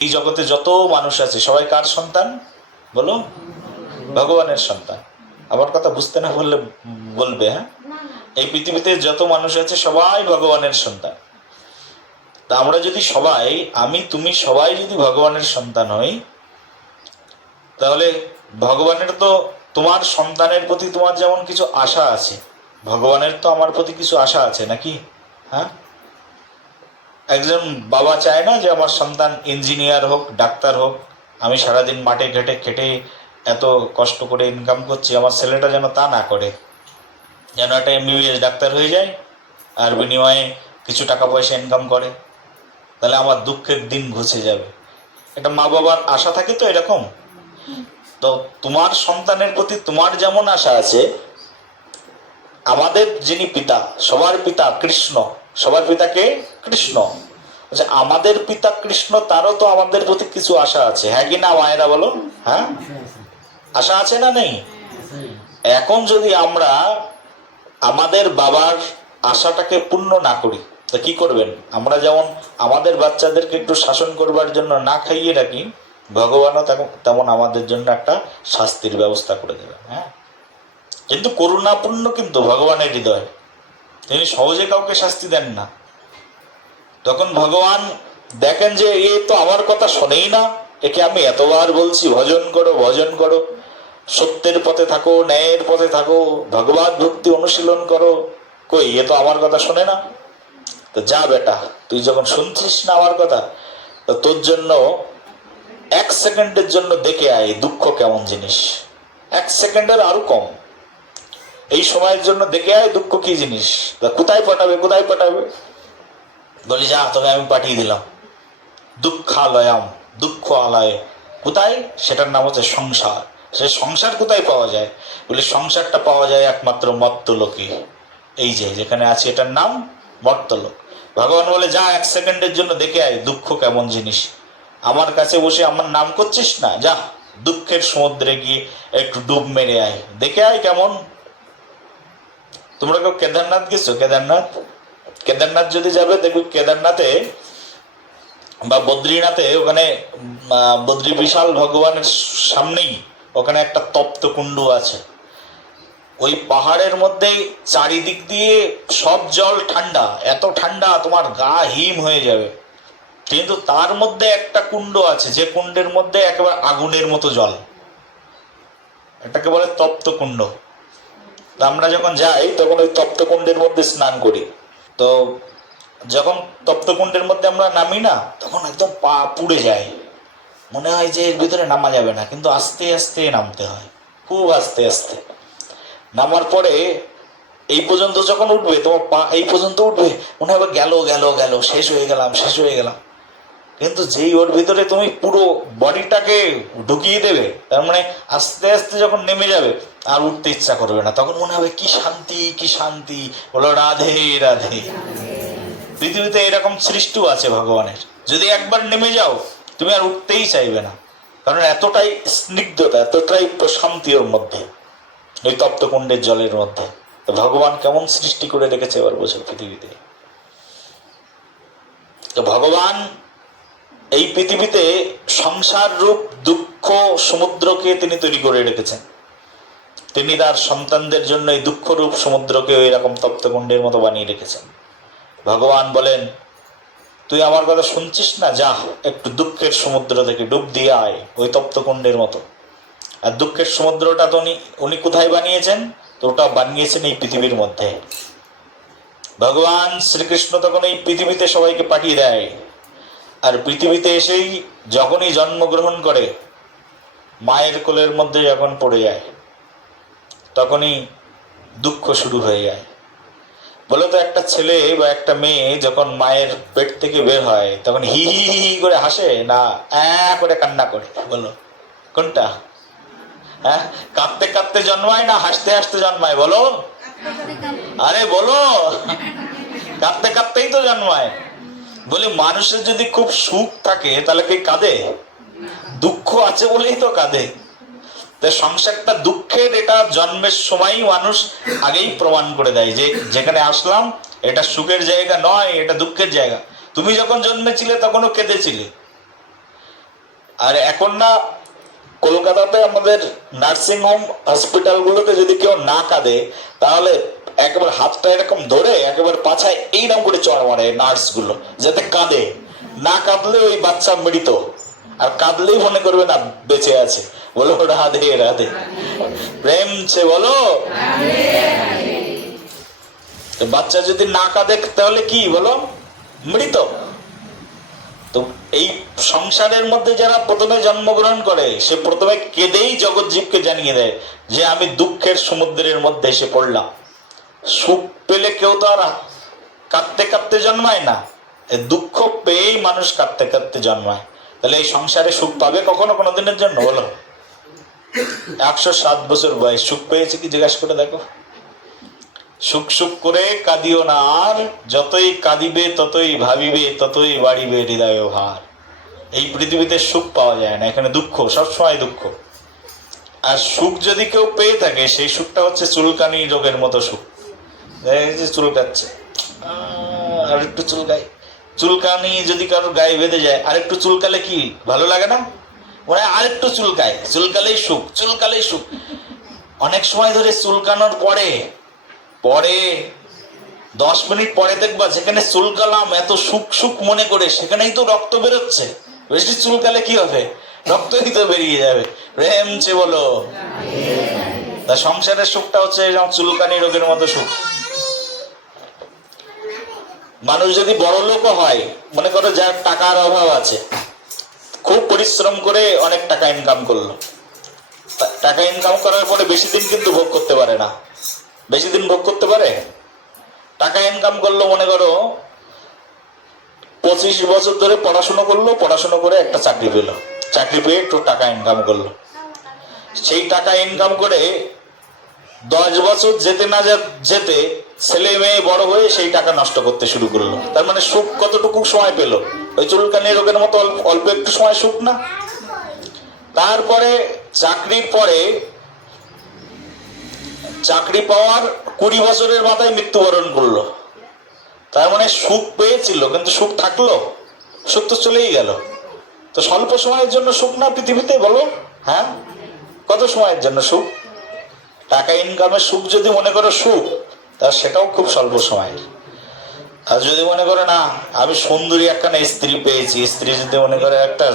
এই জগতে যত মানুষ আছে সবাই কার সন্তান বলো? ভগবানের সন্তান। আমার কথা বুঝতে না বললে বলবে। হ্যাঁ, এই পৃথিবীতে যত মানুষ আছে সবাই ভগবানের সন্তান। তা আমরা যদি সবাই, আমি তুমি সবাই যদি ভগবানের সন্তান হই, তাহলে ভগবানের তো তোমার সন্তানের প্রতি তোমার যেমন কিছু আশা আছে, ভগবানের তো আমার প্রতি কিছু আশা আছে নাকি? হ্যাঁ, একজন বাবা চায় না যে আমার সন্তান ইঞ্জিনিয়ার হোক, ডাক্তার হোক। আমি সারাদিন মাঠে ঘেটে খেটে এত কষ্ট করে ইনকাম করছি, আমার ছেলেটা যেন তা না করে, যেন একটা এমবিবিএস ডাক্তার হয়ে যায় আর বিনিময়ে কিছু টাকা পয়সা ইনকাম করে, তাহলে আমার দুঃখের দিন ঘুচে যাবে। একটা মা বাবার আশা থাকে তো এরকম। তো তোমার সন্তানের প্রতি তোমার যেমন আশা আছে, আমাদের যিনি পিতা, সবার পিতা কৃষ্ণ, সবার পিতাকে কৃষ্ণ, আমাদের পিতা কৃষ্ণ, তারও তো আমাদের প্রতি কিছু আশা আছে। হ্যাঁ কি না মায়েরা বলো? হ্যাঁ, আশা আছে না নেই? এখন যদি আমরা আমাদের বাবার আশাটাকে পূর্ণ না করি, তা কি করবেন? আমরা যেমন আমাদের বাচ্চাদেরকে একটু শাসন করবার জন্য না খাইয়ে রাখি, ভগবানও তেমন আমাদের জন্য একটা শাস্তির ব্যবস্থা করে দেবেন। হ্যাঁ, কিন্তু করুণাপূর্ণ কিন্তু ভগবানের হৃদয়, তিনি সহজে কাউকে শাস্তি দেন না। তখন ভগবান দেখেন যে এ তো আমার কথা শোনেই না, একে আমি এতবার বলছি ভজন করো ভজন করো, সত্যের পথে থাকো, ন্যায়ের পথে থাকো, ভগবত ভক্তি অনুশীলন করো, কই এ তো আমার কথা শোনে না। তো যা বেটা, তুই যখন শুনছিস না আমার কথা, তো তোর জন্য 1 সেকেন্ডের জন্য দেখে আয় দুঃখ কেমন জিনিস। 1 সেকেন্ডের আরো কম, এই সময়ের জন্য দেখে আয় দুঃখ কি জিনিস। কোথায় পাঠাবে, কোথায় পাঠাবে? বলি যা, তোকে আমি পাঠিয়ে দিলাম দুঃখালয়াম, দুঃখ আলয়। কোথায়? সেটার নাম হচ্ছে সংসার। সে সংসার কোথায় পাওয়া যায়? বলি সংসারটা পাওয়া যায় একমাত্র মর্ত্যলোকে। এই যে যেখানে আছে এটার নাম মর্ত্যলোক। ভগবান বলে যা 1 সেকেন্ডের জন্য দেখে আয় দুঃখ কেমন জিনিস। আমার কাছে বসে আমার নাম করছিস না, যা দুঃখের সমুদ্রে গিয়ে একটু ডুব মেরে আয়, দেখে আয় কেমন। তোমরা কেউ কেদারনাথ গেছো? কেদারনাথ, কেদারনাথ যদি যাবে দেখবে কেদারনাথে বা বদ্রীনাথে, ওখানে বদ্রী বিশাল ভগবানের সামনেই ওখানে একটা তপ্ত কুণ্ড আছে। ওই পাহাড়ের মধ্যে চারিদিক দিয়ে সব জল ঠান্ডা, এত ঠান্ডা তোমার গা হিম হয়ে যাবে, কিন্তু তার মধ্যে একটা কুণ্ড আছে, যে কুণ্ডের মধ্যে একেবারে আগুনের মতো জল, এটাকে বলে তপ্ত কুণ্ড। আমরা যখন যাই তখন ওই তপ্ত কুণ্ডের মধ্যে স্নান করি। তো যখন তপ্তকুণ্ডের মধ্যে আমরা নামি না, তখন একদম পা পুড়ে যায়, মনে হয় যে এর ভিতরে নামা যাবে না, কিন্তু আস্তে আস্তে নামতে হয়, খুব আস্তে আস্তে। নামার পরে এই পর্যন্ত যখন উঠবে, তোমার পা এই পর্যন্ত উঠবে, মনে হবে গেল গেল গেল, শেষ হয়ে গেলাম, শেষ হয়ে গেলাম। কিন্তু যেই ওর ভিতরে তুমি পুরো বডিটাকে ঢুকিয়ে দেবে, তার মানে আস্তে আস্তে যখন নেমে যাবে আর উঠতে ইচ্ছা করবে না, তখন মনে হবে কি শান্তি, কি শান্তি। বলো রাধে রাধে। পৃথিবীতে এরকম সৃষ্টিও আছে ভগবানের, যদি একবার নেমে যাও তুমি আর উঠতেই চাইবে না, কারণ এতটাই স্নিগ্ধতা, এতটাই প্রশান্তি ওর মধ্যে, ওই তপ্তকুণ্ডের জলের মধ্যে। তো ভগবান কেমন সৃষ্টি করে রেখেছে এবার বোঝো পৃথিবীতে। তো ভগবান এই পৃথিবীতে সংসার রূপ দুঃখ সমুদ্রকে তিনি তৈরি করে রেখেছেন। তিনি তার সন্তানদের জন্য এই দুঃখ রূপ সমুদ্রকে এরকম তপ্তকুণ্ডের মতো বানিয়ে রেখেছেন। ভগবান বলেন তুই আমার কথা শুনছিস না, যা একটু দুঃখের সমুদ্র থেকে ডুব দিয়ে আয় ওই তপ্তকুণ্ডের মতো। আর দুঃখের সমুদ্রটা তো উনি কোথায় বানিয়েছেন? তো ওটা বানিয়েছেন এই পৃথিবীর মধ্যে। ভগবান শ্রীকৃষ্ণ তখন এই পৃথিবীতে সবাইকে পাঠিয়ে দেয়, আর পৃথিবীতে এসেই যখনই জন্মগ্রহণ করে, মায়ের কোলের মধ্যে যখন পড়ে যায়, তখনই দুঃখ শুরু হয়ে যায়। বলে তো একটা ছেলে বা একটা মেয়ে যখন মায়ের পেট থেকে বের হয়, তখন হি হি হি করে হাসে না করে কান্না করে? বলো কোনটা? হ্যাঁ, কাঁদতে কাঁদতে জন্মায় না হাসতে হাসতে জন্মায়? বলো, আরে বলো, কাঁদতে কাঁদতেই তো জন্মায়। বলি মানুষের যদি খুব সুখ থাকে তাহলে কি কাঁদে? দুঃখ আছে বলেই তো কাঁদে। সংসারটা দুঃখের, এটা জন্মের সময়ই মানুষ আগেই প্রমাণ করে দেয় যে যেখানে আসলাম এটা সুখের জায়গা নয়, এটা দুঃখের জায়গা। তুমি যখন জন্মেছিলে তখনও কেঁদেছিলে, আর এখন না কলকাতাতে আমাদের নার্সিং হোম হসপিটালগুলোতে যদি কেউ না কাঁদে তাহলে একেবারে হাতটা এরকম ধরে একেবারে পাছায় এইরকম করে চড় মারে নার্সগুলো, যাতে কাঁদে। না কাঁদলে ওই বাচ্চা মৃত, আর কাঁদলেই মনে করবে না বেঁচে আছে। বলো রাধে রাধে, প্রেম সে বলো। বাচ্চা যদি না কাঁদে তাহলে কি বলো? মৃত। তো এই সংসারের মধ্যে যারা প্রথমে জন্মগ্রহণ করে সে প্রথমে কেঁদেই জগৎ জীবকে জানিয়ে দেয় যে আমি দুঃখের সমুদ্রের মধ্যে এসে পড়লাম। সুখ পেলে কেউ তো আর কাঁদতে কাঁদতে জন্মায় না, দুঃখ পেয়েই মানুষ কাঁদতে কাঁদতে জন্মায়। তাহলে এই সংসারে সুখ পাবে কখনো কোনোদিনের জন্য? বলো, 107 বছর বয়স সুখ পেয়েছে কি জিজ্ঞাসা করে দেখো। সুখ সুখ করে কাঁদিও না আর, যতই কাঁদিবে ততই ভাবিবে ততই বাড়িবে হৃদয় ভার। এই পৃথিবীতে সুখ পাওয়া যায় না, এখানে দুঃখ, সবসময় দুঃখ। আর সুখ যদি কেউ পেয়ে থাকে সেই সুখটা হচ্ছে চুলকানি রোগের মতো সুখ। এই যে চুলকাচ্ছে, আর একটু চুলকাই, চুলকানি যদি কারোর গায়ে বেঁধে যায় আর একটু চুলকালে কি ভালো লাগে না? ওরা আর একটু চুলকায়, চুলকালেই সুখ, চুলকালেই সুখ। অনেক সময় ধরে চুলকানোর পরে 10 মিনিট পরে দেখবা যেখানে চুলকালাম এত সুখ সুখ মনে করে সেখানেই তো রক্ত বেরোচ্ছে। বেশি চুলকালে কি হবে? রক্তই তো বেরিয়ে যাবে। প্রেম সে বলো। তা সংসারের সুখটা হচ্ছে এরকম চুলকানি রোগের মতো সুখ। মানুষ যদি বড় লোক হয়, মনে করো যার টাকার অভাব আছে, খুব পরিশ্রম করে অনেক টাকা ইনকাম করলো, টাকা ইনকাম করার পরে বেশি দিন কিন্তু ভোগ করতে পারে না। বেশি দিন ভোগ করতে পারে? টাকা ইনকাম করলো, মনে করো 25 বছর ধরে পড়াশোনা করলো, পড়াশোনা করে একটা চাকরি পেল, চাকরি পেয়ে একটু টাকা ইনকাম করলো। সেই টাকা ইনকাম করে 10 বছর যেতে না যেতে ছেলে মেয়ে বড় হয়ে সেই টাকা নষ্ট করতে শুরু করলো। তার মানে সুখ কতটুকু সময় পেল? ওই চুলকানি রোগের মতো অল্প একটু সময় সুখ না? তারপরে চাকরির পরে, চাকরি পাওয়ার 20 বছরের মাথায় মৃত্যুবরণ করলো। তার মানে সুখ পেয়েছিল কিন্তু সুখ থাকলো? সুখ তো চলেই গেল। তো স্বল্প সময়ের জন্য সুখ না পৃথিবীতে, বলো? হ্যাঁ, কত সময়ের জন্য সুখ? টাকা ইনকামের সুখ যদি মনে করো সুখ, তা সেটাও খুব স্বল্প সময়ের। আর যদি মনে করো না আমি সুন্দরী একখানা স্ত্রী পেয়েছি, স্ত্রী যদি মনে করে একটা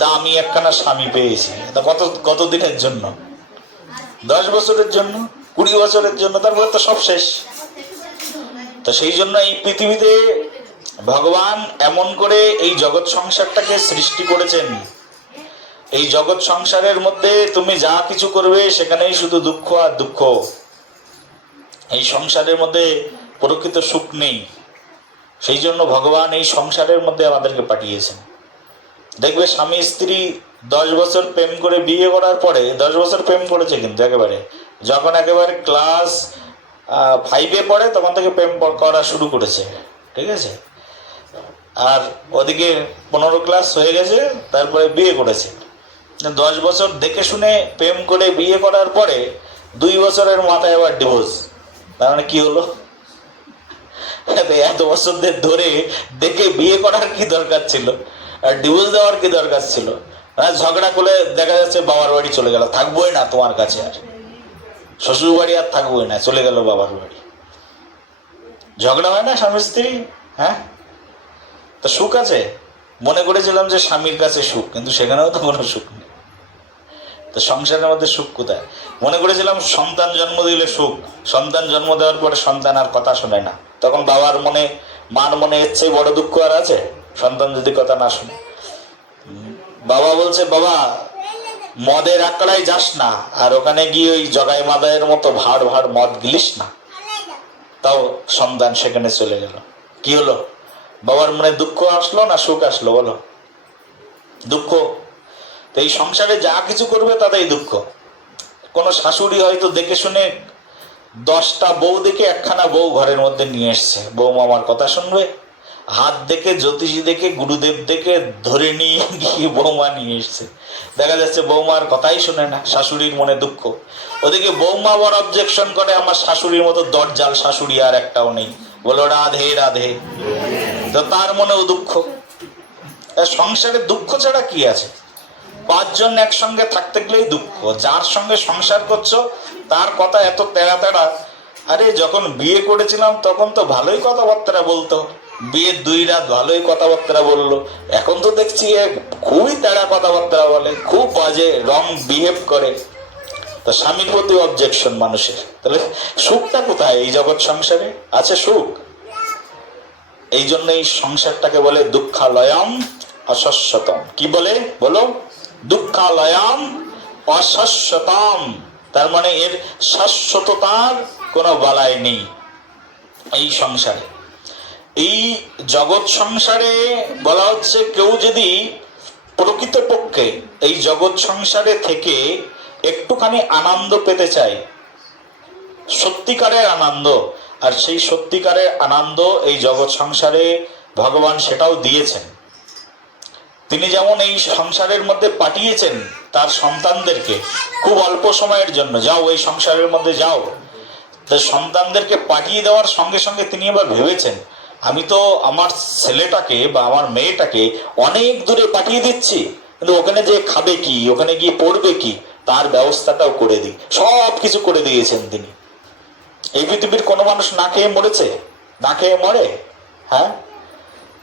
দামি একখানা স্বামী পেয়েছি, তা কত দিনের জন্য? 10 বছরের জন্য, 20 বছরের জন্য, তারপরে তো সব শেষ। তো সেই জন্য এই পৃথিবীতে ভগবান এমন করে এই জগৎ সংসারটাকে সৃষ্টি করেছেন। এই জগৎ সংসারের মধ্যে তুমি যা কিছু করবে সেখানেই শুধু দুঃখ আর দুঃখ। এই সংসারের মধ্যে প্রকৃত সুখ নেই। সেই জন্য ভগবান এই সংসারের মধ্যে আমাদেরকে পাঠিয়েছেন। দেখবে স্বামী স্ত্রী 10 বছর প্রেম করে বিয়ে করার পরে, 10 বছর প্রেম করেছে কিন্তু একেবারে, যখন একেবারে ক্লাস 5-এ পড়ে তখন থেকে প্রেম করা শুরু করেছে, ঠিক আছে? আর ওদিকে 15 ক্লাস হয়ে গেছে, তারপরে বিয়ে করেছে। 10 বছর দেখে শুনে প্রেম করে বিয়ে করার পরে 2 বছরের মাথায় আবার ডিভোর্স। তার মানে কি হলো? এত বছর ধরে দেখে বিয়ে করার কি দরকার ছিল? আর ডিভোর্স দেওয়ার কি দরকার ছিল? ঝগড়া করে দেখা যাচ্ছে বাবার বাড়ি চলে গেল, থাকবোই না তোমার কাছে, আর শ্বশুর বাড়ি আর থাকবোই না, চলে গেল বাবার বাড়ি। ঝগড়া হয় না স্বামী স্ত্রী? হ্যাঁ, তো সুখ আছে? মনে করেছিলাম যে স্বামীর কাছে সুখ, কিন্তু সেখানেও তো কোনো সুখ নেই। তো সংসারের মধ্যে সুখ কোথায়? মনে করেছিলাম সন্তান জন্ম দিলে সুখ, সন্তান জন্ম দেওয়ার পরে সন্তান আর কথা শোনে না, তখন বাবার মনে, মার মনে এর চেয়ে বড় দুঃখ আর আছে? সন্তান যদি কথা না শুনে। বাবা বলছে বাবা মদের আঁকড়ায় যাস না, আর ওখানে গিয়ে ওই জগাই মাদায়ের মতো ভাড় ভাড় মদ গিলিস না, তাও সন্তান সেখানে চলে গেল। কি হলো? বাবার মনে দুঃখ আসলো না সুখ আসলো? বলো, দুঃখ। তো এই সংসারে যা কিছু করবে তাতেই দুঃখ। কোন শাশুড়ি হয়তো দেখে শুনে 10টা বউ দেখে একখানা বউ ঘরের মধ্যে নিয়ে এসছে, বৌমা আমার কথা শুনবে, হাত দেখে, জ্যোতিষী দেখে, গুরুদেব দেখে ধরে নিয়ে গিয়ে বৌমা নিয়ে এসছে। দেখা যাচ্ছে বৌমার কথাই শুনে না, শাশুড়ির মনে দুঃখ। ওদিকে বৌমা বড় অবজেকশন করে, আমার শাশুড়ির মতো দরজাল শাশুড়ি আর একটাও নেই, বলো রাধে রাধে। তো তার মনেও দুঃখ। সংসারে দুঃখ ছাড়া কি আছে? পাঁচজন একসঙ্গে থাকতে গেলেই দুঃখ। যার সঙ্গে সংসার করছো তার কথা এত তেড়া তেড়া। আরে যখন বিয়ে করেছিলাম তখন তো ভালোই কথাবার্তা বলতো, বিয়ের 2 রাত ভালোই কথাবার্তা বললো, এখন তো দেখছি খুবই তেড়া কথাবার্তা বলে, খুব বাজে রং বিহেভ করে। তো স্বামীর প্রতি অবজেকশন মানুষের। তাহলে সুখটা কোথায় এই জগৎ সংসারে? আছে সুখ? এই জন্য এই সংসারটাকে বলে দুঃখালয়ম অশাশ্বতম। কি বলে বলো? দুঃখালয়ম অশাশ্বতম। তার মানে এর শাশ্বততার কোনো বালাই নেই এই সংসারে। এই জগৎ সংসারে বলা হচ্ছে কেউ যদি প্রকৃতপক্ষে এই জগৎ সংসারে থেকে একটুখানি আনন্দ পেতে চায়, সত্যিকারের আনন্দ, আর সেই সত্যিকারের আনন্দ এই জগৎ সংসারে ভগবান সেটাও দিয়েছেন। তিনি যেমন এই সংসারের মধ্যে পাঠিয়েছেন তার সন্তানদেরকে খুব অল্প সময়ের জন্য, যাও এই সংসারের মধ্যে যাও। তো সন্তানদেরকে পাঠিয়ে দেওয়ার সঙ্গে সঙ্গে তিনি এবার ভেবেছেন, আমি তো আমার ছেলেটাকে বা আমার মেয়েটাকে অনেক দূরে পাঠিয়ে দিচ্ছি, কিন্তু ওখানে যে খাবে কি, ওখানে গিয়ে পড়বে কি, তার ব্যবস্থাটাও করে দিই। সব কিছু করে দিয়েছেন তিনি। এই পৃথিবীর কোনো মানুষ না খেয়ে মরেছে? না খেয়ে মরে? হ্যাঁ,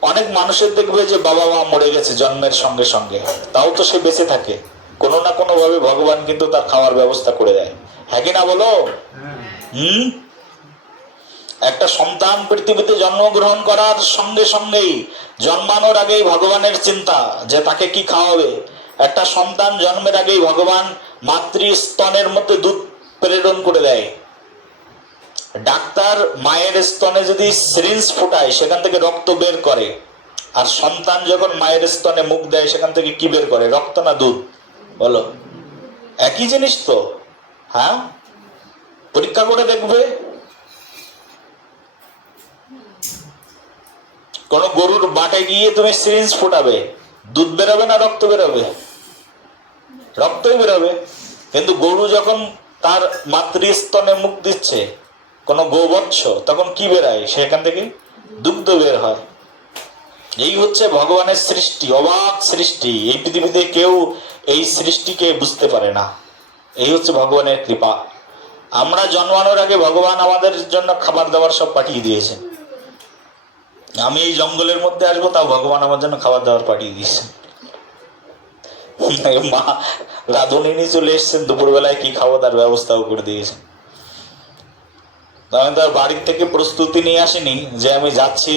অনেক মানুষের দেখবে যে বাবা মা মরে গেছে জন্মের সঙ্গে সঙ্গে, তাও তো সে বেঁচে থাকে, কোনো না কোনো ভাবে ভগবান কিন্তু তার খাওয়ার ব্যবস্থা করে দেয়। হ্যাঁ কি না বলো? একটা সন্তান পৃথিবীতে জন্মগ্রহণ করার সঙ্গে সঙ্গেই, জন্মানোর আগেই ভগবানের চিন্তা যে তাকে কি খাওয়াবে। একটা সন্তান জন্মের আগেই ভগবান মাতৃস্তনের মধ্যে দুধ প্রেরণ করে দেয়। ডাক্তার মায়ের স্তনে যদি সিরিঞ্জ ফুটায় সেখান থেকে রক্ত বের করে, আর সন্তান যখন মায়ের স্তনে মুখ দেয় সেখান থেকে কি বের করে? রক্ত না দুধ? বলো, একই জিনিস তো। হ্যাঁ, পরীক্ষা করে দেখবে। কোন গরুর বাটে গিয়ে তুমি সিরিঞ্জ ফুটাবে, দুধ বেরোবে না রক্ত বেরোবে? রক্তই বেরোবে। কিন্তু গরু যখন তার মাতৃস্তনে মুখ দিচ্ছে, কোন গোবৎস, তখন কি বেরায়? সেখান থেকে দুগ্ধ বের হয়। এই হচ্ছে ভগবানের সৃষ্টি, অবাক সৃষ্টি। এই পৃথিবীতে কেউ এই সৃষ্টিকে বুঝতে পারে না। এই হচ্ছে ভগবানের কৃপা। আমরা জন্মানোর আগে ভগবান আমাদের জন্য খাবার দাবার সব পাঠিয়ে দিয়েছেন। আমি এই জঙ্গলের মধ্যে আসবো, তাও ভগবান আমার জন্য খাবার দাবার পাঠিয়ে দিয়েছেন। মা রাঁধুনি চলে এসছেন, দুপুরবেলায় কি খাবো তার ব্যবস্থাও করে দিয়েছেন। আমি তার বাড়ির থেকে প্রস্তুতি নিয়ে আসিনি যে আমি যাচ্ছি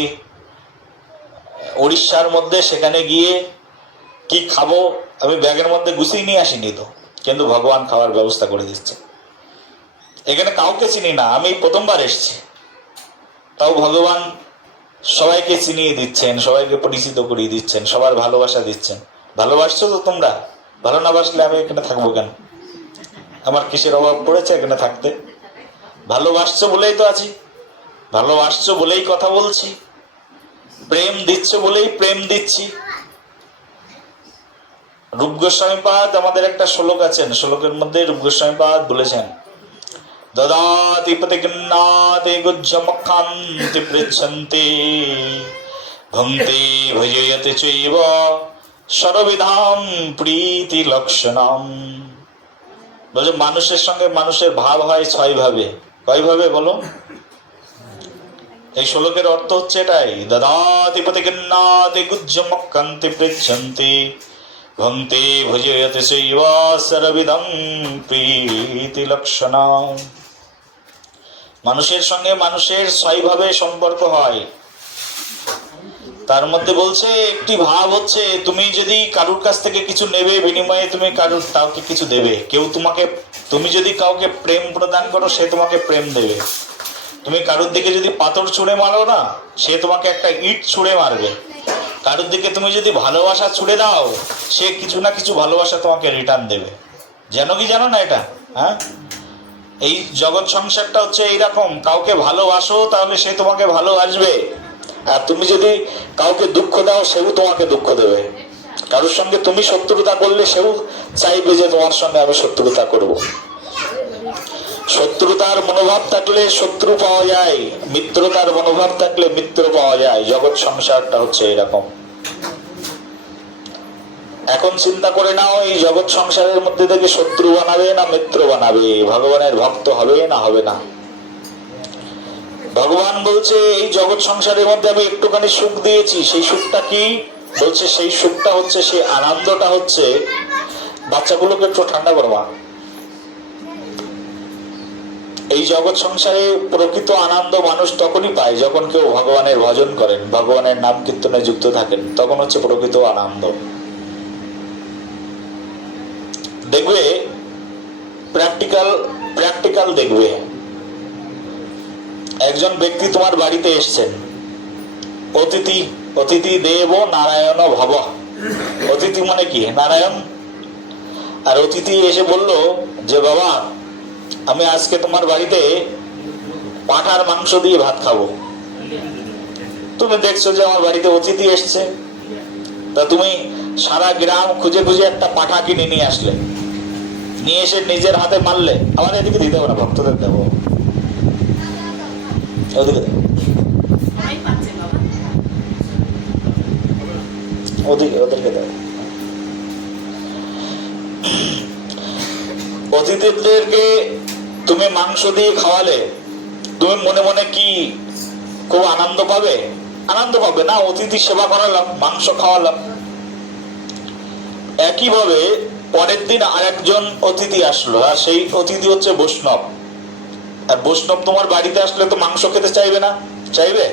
উড়িষ্যার মধ্যে, সেখানে গিয়ে কি খাবো আমি ব্যাগের মধ্যে গুছিয়ে নিয়ে আসিনি তো, কিন্তু ভগবান খাওয়ার ব্যবস্থা করে দিচ্ছে। এখানে কাউকে চিনি না, আমি প্রথমবার এসছি, তাও ভগবান সবাইকে চিনিয়ে দিচ্ছেন, সবাইকে পরিচিত করিয়ে দিচ্ছেন, সবার ভালোবাসা দিচ্ছেন। ভালোবাসছো তো তোমরা? ভালো না বাসলে আমি এখানে থাকবো কেন? আমার কিসের অভাব পড়েছে এখানে থাকতে? ভালোবাসছো বলেই তো আছি, ভালোবাসছো বলেই কথা বলছি, প্রেম দিচ্ছ বলেই প্রেম দিচ্ছি। রূপ গোস্বামীপাদ আমাদের একটা শ্লোক আছেন, শ্লোকের মধ্যে রূপ গোস্বামীপাদ বলেছেন, দদাতি প্রতিগৃহ্ণাতি গুজ্জমক্ষান্তি পৃচ্ছন্তি ভুঙ্ক্তি ভজয়তি চৈব সর্ববিধাম প্রীতি লক্ষণম। বলছে মানুষের সঙ্গে মানুষের ভাব হয় 6 ভাবে। কয় ভাবে বলো? এই শ্লোকের অর্থ হচ্ছে এটাই, দদাতি প্রতিগৃহ্ণাতি গুজ্জমক্ষান্তি পৃচ্ছন্তি ভুঙ্ক্তি ভজয়তি চৈব সর্ববিধাম প্রীতি লক্ষণম। মানুষের সঙ্গে মানুষের 6 ভাবে সম্পর্ক হয়। তার মধ্যে বলছে একটি ভাব হচ্ছে তুমি যদি কারুর কাছ থেকে কিছু নেবে, বিনিময়ে তুমি কারুর কাউকে কিছু দেবে। কেউ তোমাকে, তুমি যদি কাউকে প্রেম প্রদান করো, সে তোমাকে প্রেম দেবে। তুমি কারুর দিকে যদি পাথর ছুঁড়ে মারো না, সে তোমাকে একটা ইট ছুঁড়ে মারবে। কারুর দিকে তুমি যদি ভালোবাসা ছুঁড়ে দাও, সে কিছু না কিছু ভালোবাসা তোমাকে রিটার্ন দেবে। জানো কি জানো না এটা? হ্যাঁ, এই জগৎ সংসারটা হচ্ছে এইরকম। কাউকে ভালোবাসো তাহলে সে তোমাকে ভালোবাসবে, আর তুমি যদি কাউকে দুঃখ দাও, সেও তোমাকে দুঃখ দেবে। কারোর সঙ্গে তুমি শত্রুতা করলে সেও চাইবে যে তোমার সঙ্গে আমি শত্রুতা করব। শত্রুতার মনোভাব থাকলে শত্রু পাওয়া যায়, মিত্রতার মনোভাব থাকলে মিত্র পাওয়া যায়। জগৎ সংসারটা হচ্ছে এরকম। এখন চিন্তা করে নাও, এই জগৎ সংসারের মধ্যে থেকে শত্রু বানাবে না মিত্র বানাবে, ভগবানের ভক্ত হবে না হবে না। ভগবান বলছে এই জগৎ সংসারের মধ্যে আমি একটুখানি সুখ দিয়েছি, সেই সুখটা কি? বলছে সেই সুখটা হচ্ছে, সেই আনন্দটা হচ্ছে, বাচ্চাগুলোকে একটু ঠান্ডা করবা, এই জগৎ সংসারে প্রকৃত আনন্দ মানুষ তখনই পায় যখন কেউ ভগবানের ভজন করেন, ভগবানের নাম কীর্তনে যুক্ত থাকেন, তখন হচ্ছে প্রকৃত আনন্দ। দেখবে প্র্যাকটিক্যাল দেখবে, একজন ব্যক্তি তোমার বাড়িতে এসছেন, অতিথি দেব নারায়ণ ভব, অতিথি মানে কি? নারায়ণ। আর অতিথি এসে বলল যে বাবা আমি আজকে তোমার বাড়িতে পাঁঠার মাংস দিয়ে ভাত খাবো। তুমি দেখছো যে আমার বাড়িতে অতিথি এসছে, তা তুমি সারা গ্রাম খুঁজে খুঁজে একটা পাঁঠা কিনে নিয়ে আসলে, নিয়ে এসে নিজের হাতে মারলে, আমার এদিকে দিতে হবে না, ভক্তদের দেবো, ওদিকে ওদেরকে দেবো। অতিথিদেরকে তুমি মাংস দিয়ে খাওয়ালে, তুমি মনে মনে কি খুব আনন্দ পাবে? আনন্দ পাবে না। অতিথি সেবা করালাম, মাংস খাওয়ালাম। একইভাবে পরের দিন আরেকজন অতিথি আসলো, আর সেই অতিথি হচ্ছে বৈষ্ণব। আর বৈষ্ণব তোমার বাড়িতে আসলে তো মাংস খেতে চাইবে না? চাইবে?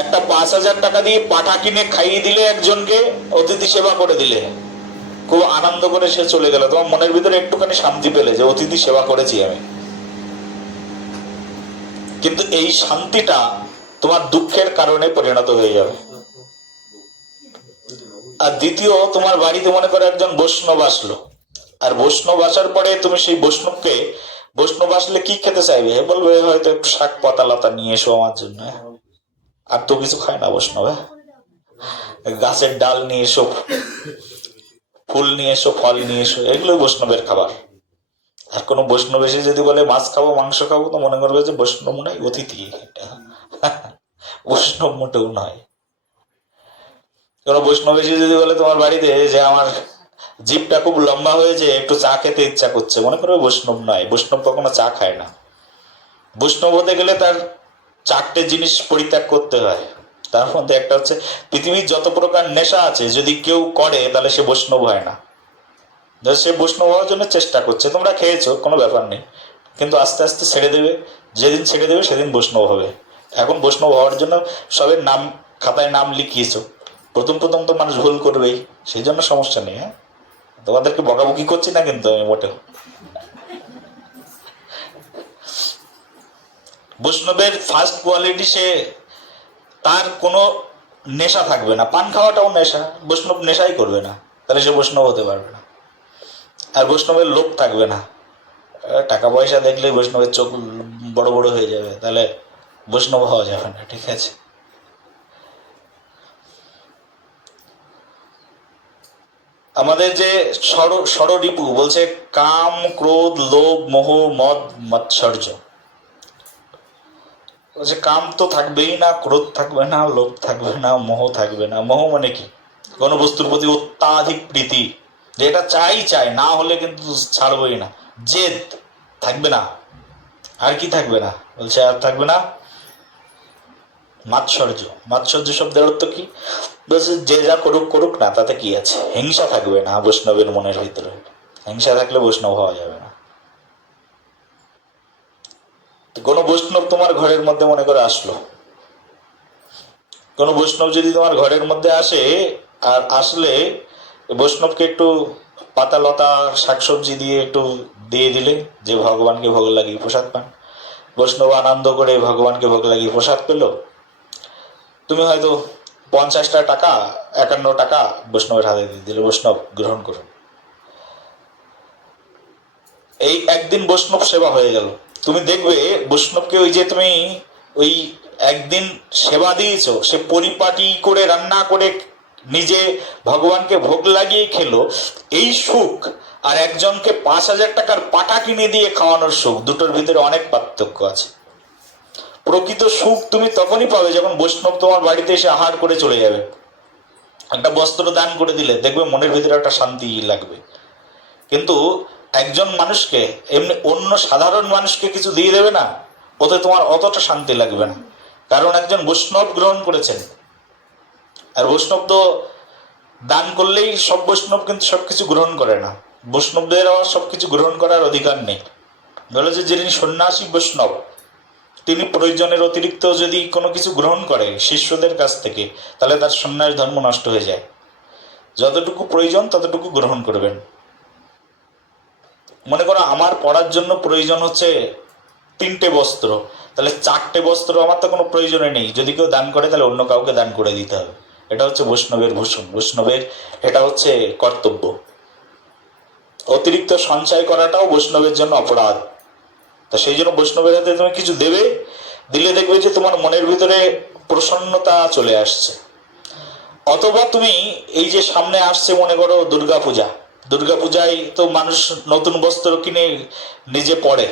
একটা 5,000 টাকা দিয়ে পাঠা কিনে খাইয়ে দিলে একজনকে, অতিথি সেবা করে দিলে, খুব আনন্দ করে সে চলে গেল, তোমার মনের ভিতরে একটুখানি শান্তি পেলে যে অতিথি সেবা করেছি আমি। কিন্তু এই শান্তিটা তোমার দুঃখের কারণে পরিণত হয়ে যাবে। আর দ্বিতীয়, তোমার বাড়িতে মনে করে একজন বৈষ্ণব আসলো, আর বৈষ্ণব আসার পরে তুমি সেই বৈষ্ণবকে, বৈষ্ণব আসলে কি খেতে চাইবে? বলবে হয়তো একটু শাক পাতা লতা নিয়ে এসো আমার জন্য। আর তো কিছু খায় না বৈষ্ণব, গাছের ডাল নিয়ে এসো, ফুল নিয়ে এসো, ফল নিয়ে এসো, এগুলোই বৈষ্ণবের খাবার। আর কোনো বৈষ্ণব এসে যদি বলে মাছ খাবো মাংস খাবো, তো মনে করবে যে বৈষ্ণব নয়, অতিথি। বৈষ্ণব মোটেও নয়। কোনো বৈষ্ণব এসে যদি বলে তোমার বাড়িতে যে আমার জিভটা খুব লম্বা হয়েছে, একটু চা খেতে ইচ্ছা করছে, মনে করবে বৈষ্ণব নয়। বৈষ্ণব কখনো চা খায় না। বৈষ্ণব হতে গেলে তার 4টে জিনিস পরিত্যাগ করতে হয়। তার মধ্যে একটা হচ্ছে, পৃথিবীর যত প্রকার নেশা আছে যদি কেউ করে তাহলে সে বৈষ্ণব হয় না। সে বৈষ্ণব হওয়ার জন্য চেষ্টা করছে, তোমরা খেয়েছো কোনো ব্যাপার নেই, কিন্তু আস্তে আস্তে ছেড়ে দেবে। যেদিন ছেড়ে দেবে সেদিন বৈষ্ণব হবে। এখন বৈষ্ণব হওয়ার জন্য সবের নাম খাতায় নাম লিখিয়েছো, প্রথম তো মানুষ ভুল করবেই, সেই জন্য সমস্যা নেই। হ্যাঁ, তোমাদেরকে বকাবকি করছি না কিন্তু আমি মোটেও। বৈষ্ণবের ফার্স্ট কোয়ালিটি, সে তার কোনো নেশা থাকবে না। পান খাওয়াটাও নেশা, বৈষ্ণব নেশাই করবে না, তাহলে সে বৈষ্ণব হতে পারবে না। আর বৈষ্ণবের লোভ থাকবে না, টাকা পয়সা দেখলে বৈষ্ণবের চোখ বড় বড় হয়ে যাবে, তাহলে বৈষ্ণব হওয়া যাবে না। ঠিক আছে? আমাদের যে ষড়রিপু বলছে, কাম ক্রোধ লোভ মোহ মদ মৎসর্য। বলছে কাম তো থাকবেই না, ক্রোধ থাকবে না, লোভ থাকবে না, মোহ থাকবে না। মোহ মানে কি? কোনো বস্তুর প্রতি অত্যাধিক প্রীতি, যে এটা চাই, না হলে কিন্তু ছাড়বই না। জেদ থাকবে না। আর কি থাকবে না? বলছে আর থাকবে না মাৎসর্য। মাৎসর্য শব্দের অর্থ কি? বলছে যে যা করুক করুক না, তাতে কি আছে। হিংসা থাকবে না বৈষ্ণবের মনের ভিতরে। হিংসা থাকলে বৈষ্ণব হওয়া যাবে না। কোনো বৈষ্ণব তোমার ঘরের মধ্যে মনে করে আসলো, কোনো বৈষ্ণব যদি তোমার ঘরের মধ্যে আসে, আর আসলে বৈষ্ণবকে একটু পাতা লতা শাকসবজি দিয়ে একটু দিয়ে দিলে, যে ভগবানকে ভোগ লাগিয়ে প্রসাদ পান, বৈষ্ণব আনন্দ করে ভগবানকে ভোগ লাগিয়ে প্রসাদ পেল, তুমি হয়তো 50টা টাকা 51 টাকা বৈষ্ণবের হাতে দিয়ে দিলে, বৈষ্ণব গ্রহণ করুন। এই একদিন বৈষ্ণব সেবা হয়ে গেল। তুমি দেখবে বৈষ্ণবকে, ওই যে তুমি ওই একদিন সেবা দিয়েছো, সে পরিপাটি করে রান্না করে নিজে ভগবানকে ভোগ লাগিয়ে খেলো, এই সুখ আর একজনকে 5,000 টাকার পাটা কিনে দিয়ে খাওয়ানোর সুখ, দুটোর ভিতরে অনেক পার্থক্য আছে। প্রকৃত সুখ তুমি তখনই পাবে যখন বৈষ্ণব তোমার বাড়িতে এসে আহার করে চলে যাবে। একটা বস্ত্র দান করে দিলে দেখবে মনের ভিতরে একটা শান্তি লাগবে। কিন্তু একজন মানুষকে এমনি অন্য সাধারণ মানুষকে কিছু দিয়ে দেবে না, ওতে তোমার অতটা শান্তি লাগবে না। কারণ একজন বৈষ্ণব গ্রহণ করেছেন, আর বৈষ্ণব তো দান করলেই সব বৈষ্ণব কিন্তু সবকিছু গ্রহণ করে না। বৈষ্ণবদের আবার সবকিছু গ্রহণ করার অধিকার নেই। বলে যে যিনি সন্ন্যাসী বৈষ্ণব, তিনি প্রয়োজনের অতিরিক্ত যদি কোনো কিছু গ্রহণ করে শিষ্যদের কাছ থেকে, তাহলে তার সন্ন্যাস ধর্ম নষ্ট হয়ে যায়। যতটুকু প্রয়োজন ততটুকু গ্রহণ করবেন। মনে করো আমার পড়ার জন্য প্রয়োজন হচ্ছে 3টে বস্ত্র, তাহলে 4টে বস্ত্র আমার তো কোনো প্রয়োজনে নেই। যদি কেউ দান করে তাহলে অন্য কাউকে দান করে দিতে হবে। এটা হচ্ছে বৈষ্ণবের ভূষণ, বৈষ্ণবের এটা হচ্ছে কর্তব্য। অতিরিক্ত সঞ্চয় করাটাও বৈষ্ণবের জন্য অপরাধ। তা সেই জন্য বৈষ্ণবের হাতে তুমি কিছু দেবে, দিলে দেখবে যে তোমার মনের ভিতরে প্রসন্নতা চলে আসছে। অথবা তুমি এই যে সামনে আসছে মনে করো দুর্গাপূজা, দুর্গাপূজায় তো মানুষ নতুন বস্ত্র কিনে নিজে পরে।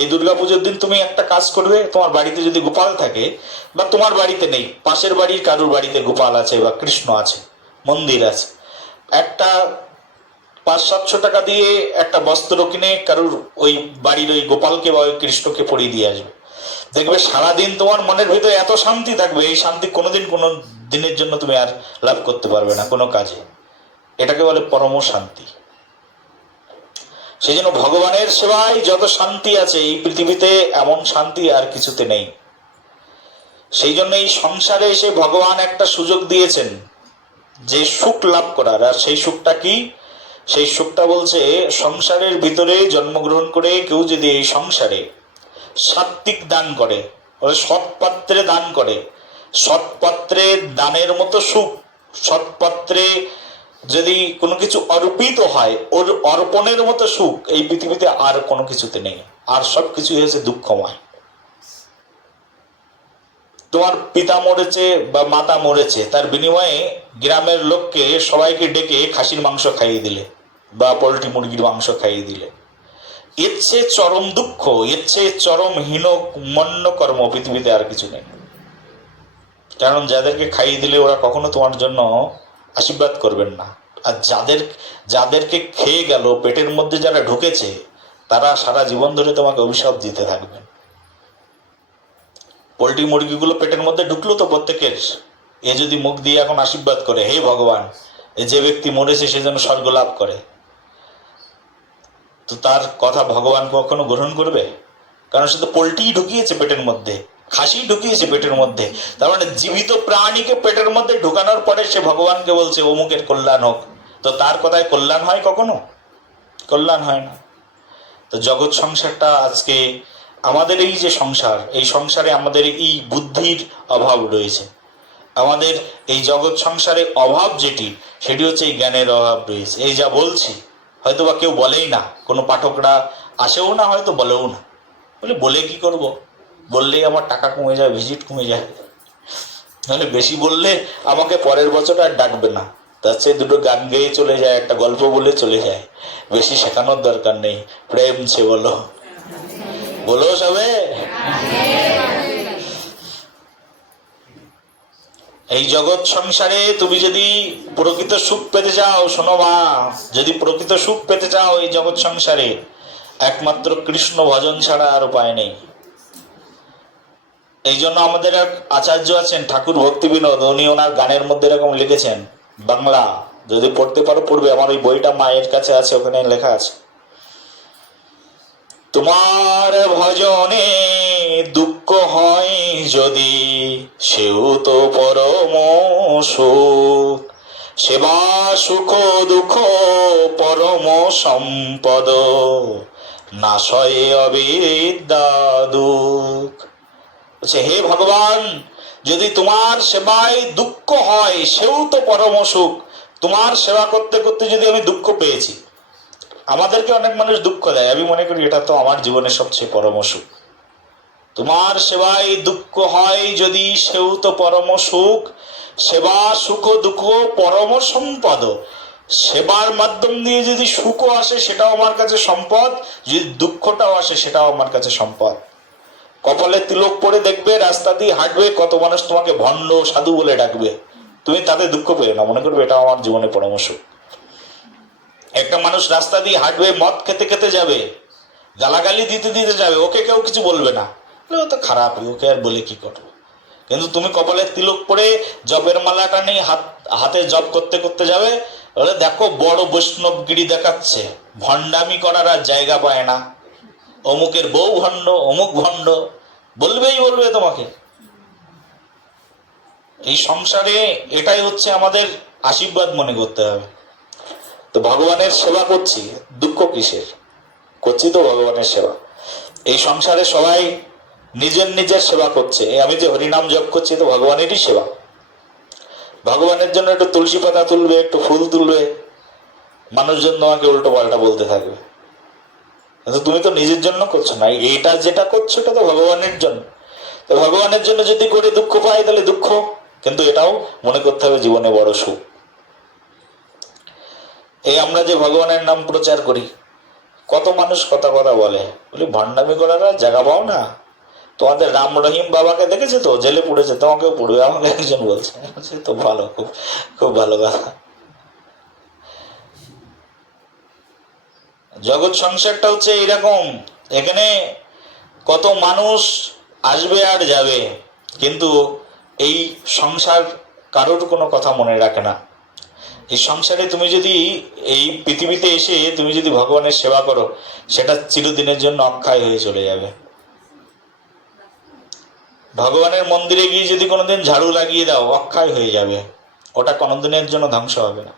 এই দুর্গাপুজোর দিন তুমি একটা কাজ করবে, তোমার বাড়িতে যদি গোপাল থাকে, বা তোমার বাড়িতে নেই, পাশের বাড়ির কারুর বাড়িতে গোপাল আছে বা কৃষ্ণ আছে, মন্দির আছে, একটা 500-700 টাকা দিয়ে একটা বস্ত্র কিনে কারুর ওই বাড়ির ওই গোপালকে বা ওই কৃষ্ণকে পরিয়ে দিয়ে আসবে। দেখবে সারাদিন তোমার মনের ভিতরে এত শান্তি থাকবে, এই শান্তি কোনোদিন কোনো দিনের জন্য তুমি আর লাভ করতে পারবে না কোনো কাজে। এটাকে বলে পরম শান্তি। সেই জন্য ভগবানের সেবায় যত শান্তি আছে এই পৃথিবীতে, এমন শান্তি আর কিছুতে নেই। সেই জন্য এই সংসারে এসে ভগবান একটা সুযোগ দিয়েছেন যে সুখ লাভ করার। আর সেই সুখটা কি? সেই সুখটা বলছে সংসারের ভিতরে জন্মগ্রহণ করে কেউ যদি এই সংসারে সাত্ত্বিক দান করে, সৎপাত্রে দান করে, সৎপাত্রে দানের মতো সুখ, সৎপাত্রে যদি কোনো কিছু অর্পিত হয়, ওর অর্পণের মতো সুখ এই পৃথিবীতে আর কোনো কিছুতে নেই। আর সবকিছু হয়েছে দুঃখময়। তোমার পিতা মরেছে বা মাতা মরেছে, তার বিনিময়ে গ্রামের লোককে সবাইকে ডেকে খাসির মাংস খাইয়ে দিলে বা পোল্ট্রি মুরগির মাংস খাইয়ে দিলে, এর চেয়ে চরম দুঃখ, এর চেয়ে চরম হীন মন্য কর্ম পৃথিবীতে আর কিছু নেই। কারণ যাদেরকে খাইয়ে দিলে ওরা কখনো তোমার জন্য আশীর্বাদ করবেন না। আর যাদেরকে খেয়ে গেল, পেটের মধ্যে যারা ঢুকেছে, তারা সারা জীবন ধরে তোমাকে অভিশাপ দিতে থাকবেন। পোল্ট্রি মুরগিগুলো পেটের মধ্যে ঢুকলো তো প্রত্যেকের, এ যদি মুখ দিয়ে এখন আশীর্বাদ করে, হে ভগবান, যে ব্যক্তি মরেছে সে যেন স্বর্গ লাভ করে, তো তার কথা ভগবান কখনো গ্রহণ করবে? কারণ সে তো পোল্ট্রি ঢুকিয়েছে পেটের মধ্যে, খাসি ঢুকিয়েছে পেটের মধ্যে। তার মানে জীবিত প্রাণীকে পেটের মধ্যে ঢুকানোর পরে সে ভগবানকে বলছে অমুকের কল্যাণ হোক। তো তার কথায় কল্যাণ হয়? কখনো কল্যাণ হয় না। তো জগৎ সংসারটা আজকে আমাদের এই যে সংসার, এই সংসারে আমাদের এই বুদ্ধির অভাব রয়েছে। আমাদের এই জগৎ সংসারে অভাব যেটি, সেটি হচ্ছে এই জ্ঞানের অভাব রয়েছে। এই যা বলছি হয়তো বা কেউ বলেই না, কোনো পাঠকরা আসেও না, হয়তো বলেও না। বলে কি করব? বললেই আমার টাকা কমে যায়, ভিজিট কমে যায়। নাহলে বেশি বললে আমাকে পরের বছর আর ডাকবে না। তার চেয়ে দুটো গান গেয়ে চলে যায়, একটা গল্প বলে চলে যায়। বেশি শেখানোর দরকার নেই। প্রেম সে বলো, বলো সবে। এই জগৎ সংসারে তুমি যদি প্রকৃত সুখ পেতে চাও, শোনো মা, যদি প্রকৃত সুখ পেতে চাও এই জগৎ সংসারে, একমাত্র কৃষ্ণ ভজন ছাড়া আর উপায় নেই। এই জন্য আমাদের এক আচার্য আছেন ঠাকুর ভক্তি বিনোদ, উনি ওনার গানের মধ্যে এরকম লিখেছেন, বাংলা, যদি পড়তে পারো পড়বে, আমার ওই বইটা মায়ের কাছে আছে, ওখানে লেখা আছে, তোমার ভজনে দুঃখ হয় যদি, সেও তো পরম সুখ, সেবা সুখ দুঃখ পরম সম্পদ, নাশয়ে অবিদ্যা দুঃখ। হে ভগবান, যদি তোমার সেবায় দুঃখ হয় সেও তো পরম সুখ। তোমার সেবা করতে করতে যদি আমি দুঃখ পেয়েছি, আমাদেরকে অনেক মানুষ দুঃখ দেয়, আমি মনে করি এটা তো আমার জীবনের সবচেয়ে পরম সুখ। তোমার সেবায় দুঃখ হয় যদি, সেও তো পরম সুখ, সেবা সুখ দুঃখ পরম সম্পদ। সেবার মাধ্যম দিয়ে যদি সুখও আসে সেটাও আমার কাছে সম্পদ, যদি দুঃখটাও আসে সেটাও আমার কাছে সম্পদ। কপালে তিলক পরে দেখবে, রাস্তা দিয়ে হাঁটবে, কত মানুষ তোমাকে ভণ্ড সাধু বলে ডাকবে, তুমি তাতে দুঃখ পেও না, মনে করবে এটা আমার জীবনে পরামর্শ। একটা মানুষ রাস্তা দিয়ে হাঁটবে, মদ খেতে খেতে যাবে, গালাগালি দিতে দিতে যাবে, ওকে কেউ কিছু বলবে না, ও তো খারাপ, ওকে আর বলে কি করবো। কিন্তু তুমি কপালে তিলক পরে জপের মালাটা নিয়ে হাতে জপ করতে করতে যাবে, বলে দেখো বড় বৈষ্ণবগিরি দেখাচ্ছে, ভণ্ডামি করার আর জায়গা পায় না, অমুকের বউ ভণ্ড, অমুক ভণ্ড, বলবেই বলবে তোমাকে। এই সংসারে এটাই হচ্ছে আমাদের আশীর্বাদ মনে করতে হবে। তো ভগবানের সেবা করছি, দুঃখ কিসের? করছি তো ভগবানের সেবা। এই সংসারে সবাই নিজের নিজের সেবা করছে। আমি যে হরিনাম জপ করছি তো ভগবানেরই সেবা। ভগবানের জন্য একটু তুলসী পাতা তুলবে, একটু ফুল তুলবে, মানুষজন তোমাকে উল্টো পাল্টা বলতে থাকবে, কিন্তু তুমি তো নিজের জন্য করছো না। এইটা যেটা করছো এটা তো ভগবানের জন্য। তো ভগবানের জন্য যদি করে দুঃখ পাই তাহলে দুঃখ, কিন্তু এটাও মনে করতে হবে জীবনে বড় সুখ। এই আমরা যে ভগবানের নাম প্রচার করি, কত মানুষ কথা কথা বলে, বলি ভণ্ডামি করার আর জায়গা পাও না। তোমাদের রাম রহিম বাবাকে দেখেছে তো, জেলে পড়েছে, তোমাকেও পড়বে, আমাকে একজন বলছে। তো ভালো, খুব খুব ভালো কথা। জগৎ সংসারটা হচ্ছে এইরকম, এখানে কত মানুষ আসবে আর যাবে, কিন্তু এই সংসার কারোর কোনো কথা মনে রাখে না। এই সংসারে তুমি যদি এই পৃথিবীতে এসে তুমি যদি ভগবানের সেবা করো, সেটা চিরদিনের জন্য অক্ষয় হয়ে চলে যাবে। ভগবানের মন্দিরে গিয়ে যদি কোনোদিন ঝাড়ু লাগিয়ে দাও, অক্ষয় হয়ে যাবে, ওটা কোনোদিনের জন্য ধ্বংস হবে না।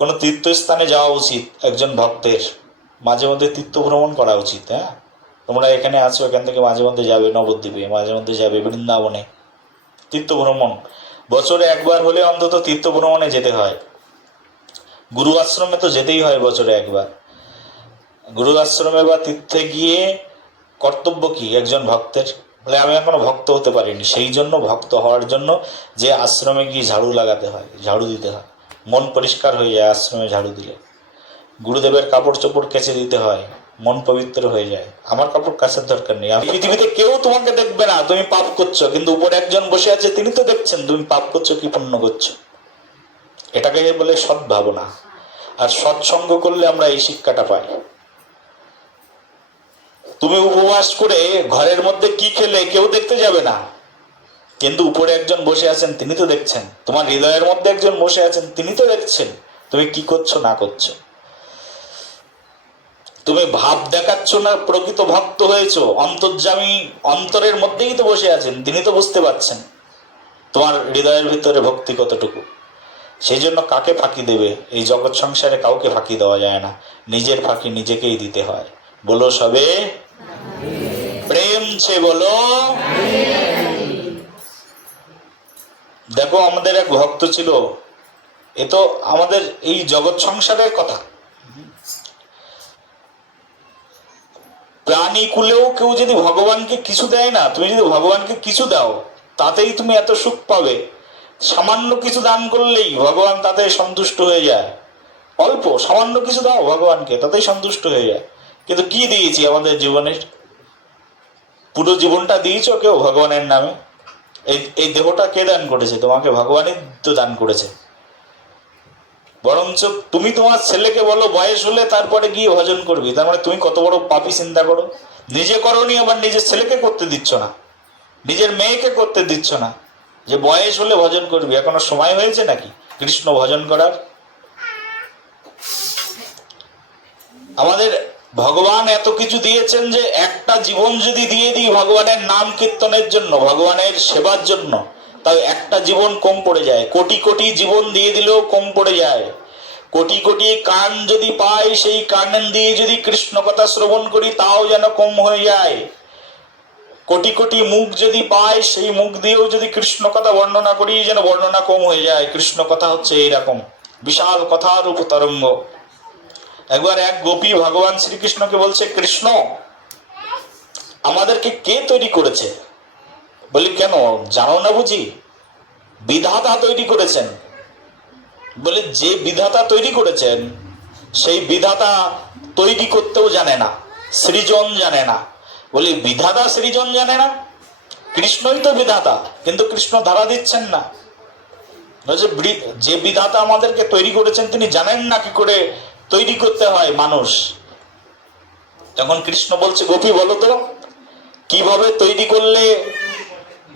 কোনো তীর্থস্থানে যাওয়া উচিত একজন ভক্তের, মাঝে মধ্যে তীর্থ ভ্রমণ করা উচিত। হ্যাঁ, তোমরা এখানে আছো, এখান থেকে মাঝে মধ্যে যাবে নবদ্বীপে, মাঝে মধ্যে যাবে বৃন্দাবনে, তীর্থ ভ্রমণ বছরে একবার হলে অন্তত তীর্থ ভ্রমণে যেতে হয়। গুরু আশ্রমে তো যেতেই হয় বছরে একবার। গুরু আশ্রমে বা তীর্থে গিয়ে কর্তব্য কি একজন ভক্তের? বলে আমি এখনো ভক্ত হতে পারিনি, সেই জন্য ভক্ত হওয়ার জন্য যে আশ্রমে গিয়ে ঝাড়ু লাগাতে হয়, ঝাড়ু দিতে হয়, মন পরিষ্কার হয়ে যায় আশ্রমে ঝাড়ু দিলে। গুরুদেবের কাপড় চোপড় কেচে দিতে হয়, মন পবিত্র হয়ে যায়। আমার কাপড় কাচার দরকার নেই। আমি পৃথিবীতে কেউ তোমাকে দেখবে না তুমি পাপ করছো, কিন্তু উপরে একজন বসে আছে, তিনি তো দেখছেন তুমি পাপ করছো কি পুণ্য করছো। এটাকে বলে সৎ ভাবনা। আর সৎসঙ্গ করলে আমরা এই শিক্ষাটা পাই। তুমি উপবাস করে ঘরের মধ্যে কি খেলে কেউ দেখতে যাবে না, কিন্তু উপরে একজন বসে আছেন, তিনি তো দেখছেন। তোমার হৃদয়ের মধ্যে একজন বসে আছেন, তিনি তো দেখছেন তুমি কি করছো না করছো। তুমি ভাব দেখাচ্ছ না প্রকৃত ভক্ত হয়েছো, অন্তর্যামী অন্তরের মধ্যেই তো বসে আছেন, তিনি তো বুঝতে পারছেন তোমার হৃদয়ের ভিতরে ভক্তি কতটুকু। সেই জন্য কাকে ফাঁকি দেবে? এই জগৎ সংসারে কাউকে ফাঁকি দেওয়া যায় না, নিজের ফাঁকি নিজেকেই দিতে হয়। বলো সবে প্রেম সে বলো। দেখো আমাদের এক ভক্ত ছিল, এ তো আমাদের এই জগৎ সংসারের কথা। প্রাণী কুলেও কেউ যদি ভগবানকে কিছু দেয় না, তুমি যদি ভগবানকে কিছু দাও তাতেই তুমি এত সুখ পাবে। সামান্য কিছু দান করলেই ভগবান তাতে সন্তুষ্ট হয়ে যায়। অল্প সামান্য কিছু দাও ভগবানকে, তাতেই সন্তুষ্ট হয়ে যায়। কিন্তু কি দিয়েছি আমাদের জীবনের? পুরো জীবনটা দিয়েছ কেউ ভগবানের নামে? এই দেহটা কে দান করেছে? তোমাকে ভগবানই তো দান করেছে। বরঞ্চ তুমি তোমার ছেলেকে বলো বয়স হলে তারপরে গিয়ে ভজন করবি, তার মানে তুমি কত বড় পাপী চিন্তা করো। নিজে করোনি, আবার নিজের ছেলেকে করতে দিচ্ছ না, নিজের মেয়েকে করতে দিচ্ছ না, যে বয়স হলে ভজন করবি। এখনো সময় হয়েছে নাকি কৃষ্ণ ভজন করার? আমাদের ভগবান এত কিছু দিয়েছেন যে একটা জীবন যদি দিয়ে দিই ভগবানের নাম কীর্তনের জন্য, ভগবানের সেবার জন্য, তাই একটা জীবন কম পড়ে যায়। কোটি কোটি জীবন দিয়ে দিলেও কম পড়ে যায়। কোটি কোটি কান যদি পাই, সেই কান দিয়ে যদি কৃষ্ণ কথা শ্রবণ করি তাও যেন কম হয়ে যায়। কোটি কোটি মুখ যদি পাই, সেই মুখ দিয়েও যদি কৃষ্ণ কথা বর্ণনা করি যেন বর্ণনা কম হয়ে যায়। কৃষ্ণ কথা হচ্ছে এইরকম বিশাল কথার উপতরঙ্গ। একবার এক গোপী ভগবান শ্রীকৃষ্ণকে বলছে, কৃষ্ণ আমাদেরকে কে তৈরি করেছে? বলি কেন, জানো না বুঝি? বিধাতা তৈরি করেছেন। বলে যে বিধাতা তৈরি করেছেন সেই বিধাতা তৈরি করতেও জানে না, সৃজন জানে না। বলি বিধাতা সৃজন জানে না? কৃষ্ণই তো বিধাতা, কিন্তু কৃষ্ণ ধারা দিচ্ছেন না। যে বিধাতা আমাদেরকে তৈরি করেছেন তিনি জানেন না কি করে তৈরি করতে হয় মানুষ। তখন কৃষ্ণ বলছে, গোপী বলো তো কিভাবে তৈরি করলে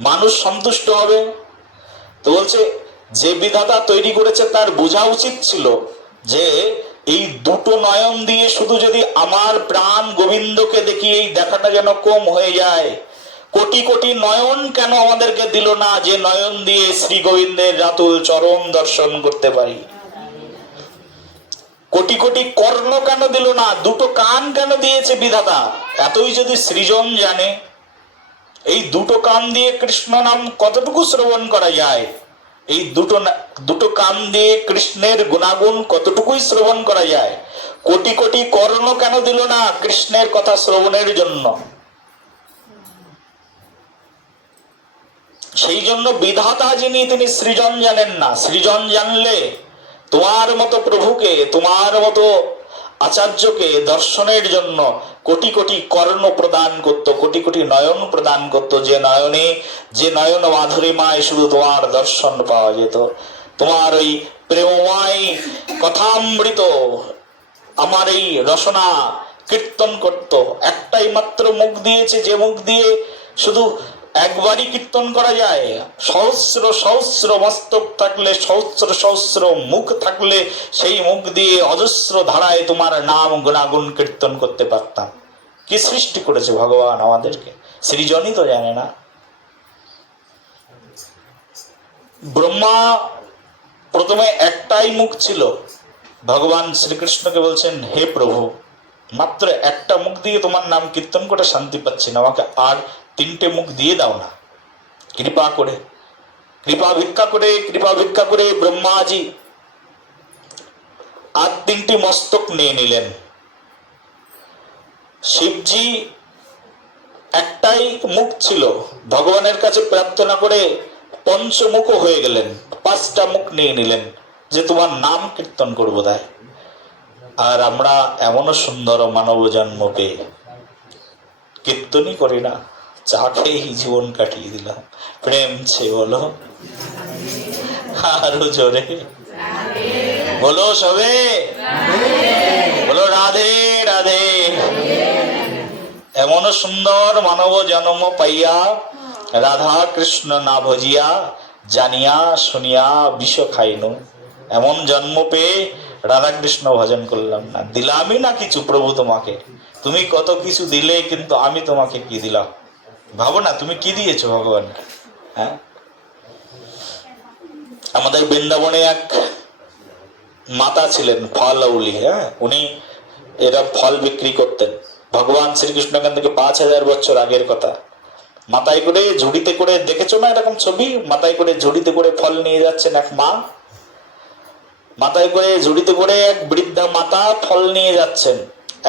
মানুষ সন্তুষ্ট হবে? তো বলছে, যে বিধাতা তৈরি করেছে তার বোঝা উচিত ছিল যে এই দুটো নয়ন দিয়ে শুধু যদি আমার প্রাণ গোবিন্দকে দেখি, এই দেখাটা যেন কম হয়ে যায়। কোটি কোটি নয়ন কেন আমাদেরকে দিল না, যে নয়ন দিয়ে শ্রী গোবিন্দের রাতুল চরণ দর্শন করতে পারি? কোটি কোটি কর্ণ কেন দিল না, দুটো কান কেন দিয়েছে বিধাতা? এতই যদি সৃজন জানে, এই দুটো কান দিয়ে কৃষ্ণ নাম কতটুকু শ্রবণ করা যায়? এই দুটো কান দিয়ে কৃষ্ণের গুণাগুণ কতটুকুই শ্রবণ করা যায়? কোটি কোটি কর্ণ কেন দিল না কৃষ্ণের কথা শ্রবণের জন্য? সেই জন্য বিধাতা যিনি, তিনি সৃজন জানেন না। সৃজন জানলে তোমার মতো প্রভুকে, তোমার মতো আচার্যকে দর্শনের জন্য কোটি কোটি কর্ণ প্রদান করত, কোটি কোটি নয়ন প্রদান করত, যে নয়ন মাধুরীমায় শুধু তোমার দর্শন পাওয়া যেত। তোমার ওই প্রেমময় কথামৃত আমার এই রসনা কীর্তন করত। একটাই মাত্র মুখ দিয়েছে, যে মুখ দিয়ে শুধু একবারই কীর্তন করা যায়। সহস্র সহস্র মস্তক থাকলে, সহস্র সহস্র মুখ থাকলে, সেই মুখ দিয়ে অজস্র ধারায় তোমার নাম গুণাগুণ কীর্তন করতে পারতাম। কি সৃষ্টি করেছে ভগবান আমাদেরকে, সৃজনই তো জানে না। ব্রহ্মা প্রথমে একটাই মুখ ছিল। ভগবান শ্রীকৃষ্ণকে বলছেন, হে প্রভু, মাত্র একটা মুখ দিয়ে তোমার নাম কীর্তন করে শান্তি পাচ্ছি না, আমাকে আর 3টে মুখ দিয়ে দাও না কৃপা করে। কৃপা ভিক্ষা করে ব্রহ্মাজি আর 3টি মস্তক নিয়ে নিলেন। শিবজি একটাই মুখ ছিল, ভগবানের কাছে প্রার্থনা করে পঞ্চমুখ হয়ে গেলেন, 5টা মুখ নিয়ে নিলেন যে তোমার নাম কীর্তন করবো তাই। আর আমরা এমনও সুন্দর মানব জন্ম পেয়ে কীর্তনই করি না, চা খেয়েই জীবন কাটিয়ে দিলাম। প্রেম ছে বলো আরো জোরে বলো সবে, বলো রাধে রাধে। এমনও সুন্দর মানব জন্ম পাইয়া রাধা কৃষ্ণ না ভজিয়া, জানিয়া শুনিয়া বিষ খাইনু। এমন জন্ম পেয়ে রাধা কৃষ্ণ ভজন করলাম না, দিলামই না কিছু প্রভু তোমাকে। তুমি কত কিছু দিলে, কিন্তু আমি তোমাকে কি দিলাম? ভাবো না তুমি কি দিয়েছো ভগবান। হ্যাঁ, আমাদের বৃন্দাবনে এক মাতা ছিলেন ফলাউলি। হ্যাঁ, উনি এরা ফল বিক্রি করতেন। ভগবান শ্রীকৃষ্ণ এখান থেকে 5000 বছর আগের কথা। মাথায় করে ঝুড়িতে করে, দেখেছো না এরকম ছবি? মাথায় করে ঝুড়িতে করে ফল নিয়ে যাচ্ছেন এক মা, মাথায় করে ঝুড়িতে করে এক বৃদ্ধা মাতা ফল নিয়ে যাচ্ছেন।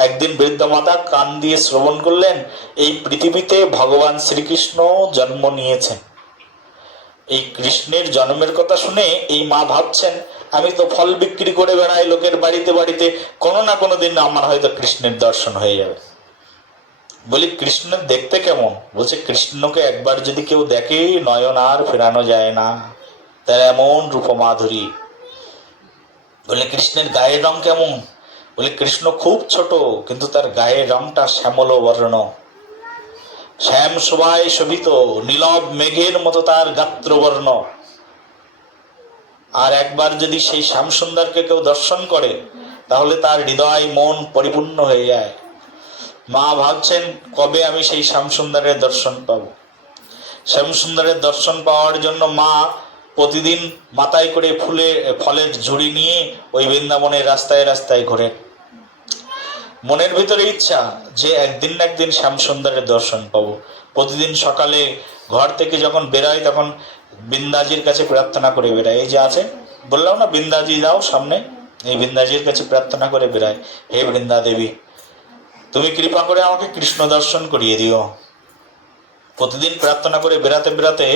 একদিন বৃদ্ধা মাতা কান দিয়ে শ্রবণ করলেন, এই পৃথিবীতে ভগবান শ্রীকৃষ্ণ জন্ম নিয়েছেন। এই কৃষ্ণের জন্মের কথা শুনে এই মা ভাবছেন, আমি তো ফল বিক্রি করে বেড়াই লোকের বাড়িতে বাড়িতে, কোনো না কোনো দিন আমার হয়তো কৃষ্ণের দর্শন হয়ে যাবে। বলি, কৃষ্ণ দেখতে কেমন? বলছে, কৃষ্ণকে একবার যদি কেউ দেখে নয়ন আর ফেরানো যায় না, তার এমন রূপমাধুরী। বলে, কৃষ্ণের গায়ের রং কেমন? বলে, কৃষ্ণ খুব ছোট, কিন্তু তার গায়ের রংটা শ্যামল বর্ণ, শ্যাম শোভায় শোভিত, নীলব মেঘের মতো তার গাত্রবর্ণ। আর একবার যদি সেই শ্যাম সুন্দরকে কেউ দর্শন করে, তাহলে তার হৃদয় মন পরিপূর্ণ হয়ে যায়। মা ভাবছেন, কবে আমি সেই শ্যাম সুন্দরের দর্শন পাবো। শ্যাম সুন্দরের দর্শন পাওয়ার জন্য মা প্রতিদিন মাথায় করে ফলের ঝুড়ি নিয়ে ওই বৃন্দাবনের রাস্তায় রাস্তায় ঘোরেন। মনের ভিতরে ইচ্ছা যে একদিন না একদিন শ্যাম সুন্দরের দর্শন পাবো। প্রতিদিন সকালে ঘর থেকে যখন বেরোয়, তখন বৃন্দাজির কাছে প্রার্থনা করে বেড়ায়। এই যে আছে, বললাম না বৃন্দাজি যাও সামনে, এই বৃন্দাজির কাছে প্রার্থনা করে বেড়ায়, হে বৃন্দা দেবী, তুমি কৃপা করে আমাকে কৃষ্ণ দর্শন করিয়ে দিও। প্রতিদিন প্রার্থনা করে বেড়াতে বেড়াতে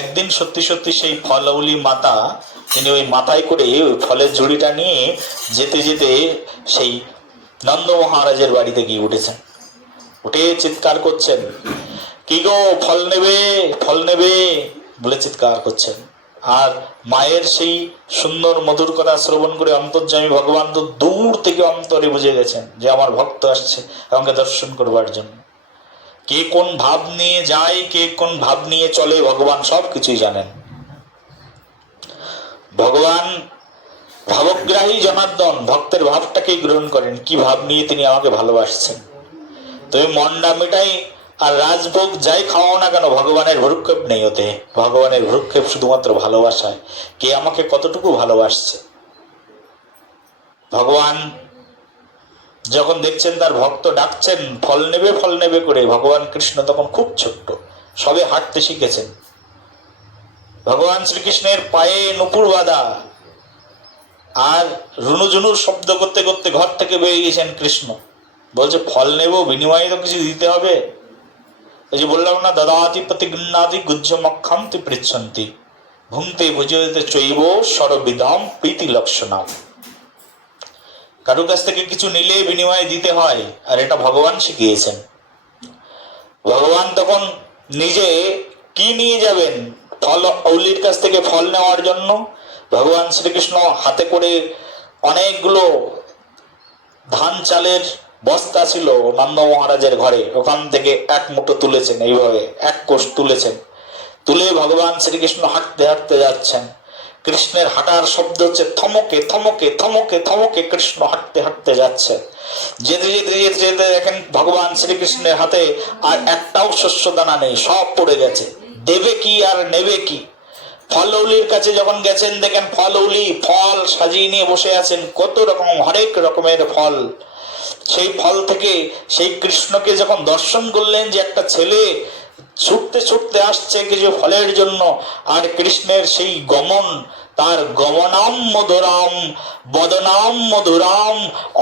একদিন সত্যি সত্যি সেই ফলাউলি মাতা, তিনি ওই মাথায় করে ওই ফলের ঝুড়িটা নিয়ে যেতে যেতে সেই নন্দ মহারাজের বাড়িতে গিয়ে উঠেছেন। উঠে চিৎকার করছেন, কি গো ফল নেবে, ফল নেবে বলে চিৎকার করছেন। আর মায়ের সেই সুন্দর মধুর কথা শ্রবণ করে অন্তর্যামী ভগবান তো দূর থেকে অন্তরে বুঝে গেছেন যে আমার ভক্ত আসছে আমাকে দর্শন করবার জন্য। কে কোন ভাব নিয়ে যায়, কে কোন ভাব নিয়ে চলে, ভগবান সব কিছুই জানেন। ভগবান ভাবগ্রাহী জনার্দন, ভক্তের ভাবটাকেই গ্রহণ করেন, কি ভাব নিয়ে তিনি আমাকে ভালোবাসছেন। তুমি মন্ডা মিটাই আর রাজভোগ যাই খাওয়াও না কেন, ভগবানের ভ্রুক্ষেপ নেই ওতে। ভগবানের ভ্রুক্ষেপ শুধুমাত্র ভালোবাসায়, কে আমাকে কতটুকু ভালোবাসছে। ভগবান যখন দেখছেন তার ভক্ত ডাকছেন ফল নেবে করে, ভগবান কৃষ্ণ তখন খুব ছোট্ট, সবে হাঁটতে শিখেছেন। ভগবান শ্রীকৃষ্ণের পায়ে নুপুর বাঁধা আর রুনুঝুনুর শব্দ করতে করতে ঘর থেকে বেরিয়ে গেছেন কৃষ্ণ। বলছে ফল নেব, বিনিময়ে তো কিছু দিতে হবে। ওই যে বললাম না, দদাতি প্রতিগৃহ্ণাতি গুহ্যমক্ষান্তি পৃচ্ছন্তি ভুংতে ভুজতে চৈব সর্ববিধাম প্রীতি লক্ষণাম। কারোর কাছ থেকে কিছু নিলে বিনিময়ে দিতে হয়, আর এটা ভগবান শিখিয়েছেন। ভগবান তখন নিজে কি নিয়ে যাবেন? ফল অউলির কাছ থেকে ফল নেওয়ার জন্য ভগবান শ্রীকৃষ্ণ হাতে করে অনেকগুলো ধান চালের বস্তা ছিল নন্দ মহারাজের ঘরে, ওখান থেকে এক মুঠো তুলেছেন, এইভাবে এক কোষ তুলেছেন। তুলে ভগবান শ্রীকৃষ্ণ হাঁটতে হাঁটতে যাচ্ছেন। কৃষ্ণের হাঁটার শব্দ হচ্ছে থমকে থমকে থমকে থমকে কৃষ্ণ হাঁটতে হাঁটতে যাচ্ছে। যেতে যেতে যেতে যেতে দেখেন ভগবান শ্রীকৃষ্ণের হাতে আর একটাও শস্য দানা নেই, সব পড়ে গেছে। দেবে কি আর নেবে কি? ফলউলির কাছে যখন গেছেন দেখেন ফলউলি ফল সাজিয়ে নিয়ে বসে আছেন, কত রকম হরেক রকমের ফল। সেই ফল থেকে সেই কৃষ্ণকে যখন দর্শন করলেন যে একটা ছেলে ছুটতে ছুটতে আসছে কিছু ফলের জন্য, আর কৃষ্ণের সেই গমন, তার গমনাম মধুরাম বদনাম মধুরাম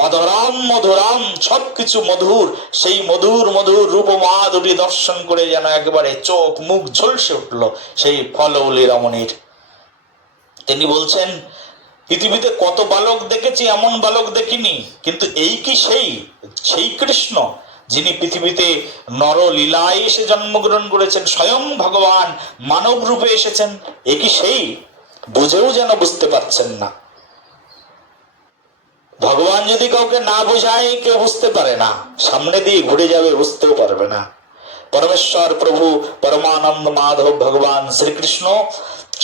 অধরাম মধুরাম, সবকিছু মধুর। সেই মধুর মধুর রূপ মাধুরী দর্শন করে যেন একেবারে চোখ মুখ ঝলসে উঠল সেই ফলউলি রমণীর। তিনি বলছেন পৃথিবীতে কত বালক দেখেছি, এমন বালক দেখিনি, কিন্তু এই কি সেই কৃষ্ণ যিনি পৃথিবীতে নরলীলায় এসে জন্মগ্রহণ করেছেন, স্বয়ং ভগবান মানব রূপে এসেছেন, এ কি সেই? বুঝেও যেন বুঝতে পারছেন না। ভগবান যদি কাউকে না বোঝায় কেউ বুঝতে পারে না, সামনে দিয়ে ঘুরে যাবে বুঝতেও পারবে না। পরমেশ্বর প্রভু পরমানন্দ মাধব ভগবান শ্রীকৃষ্ণ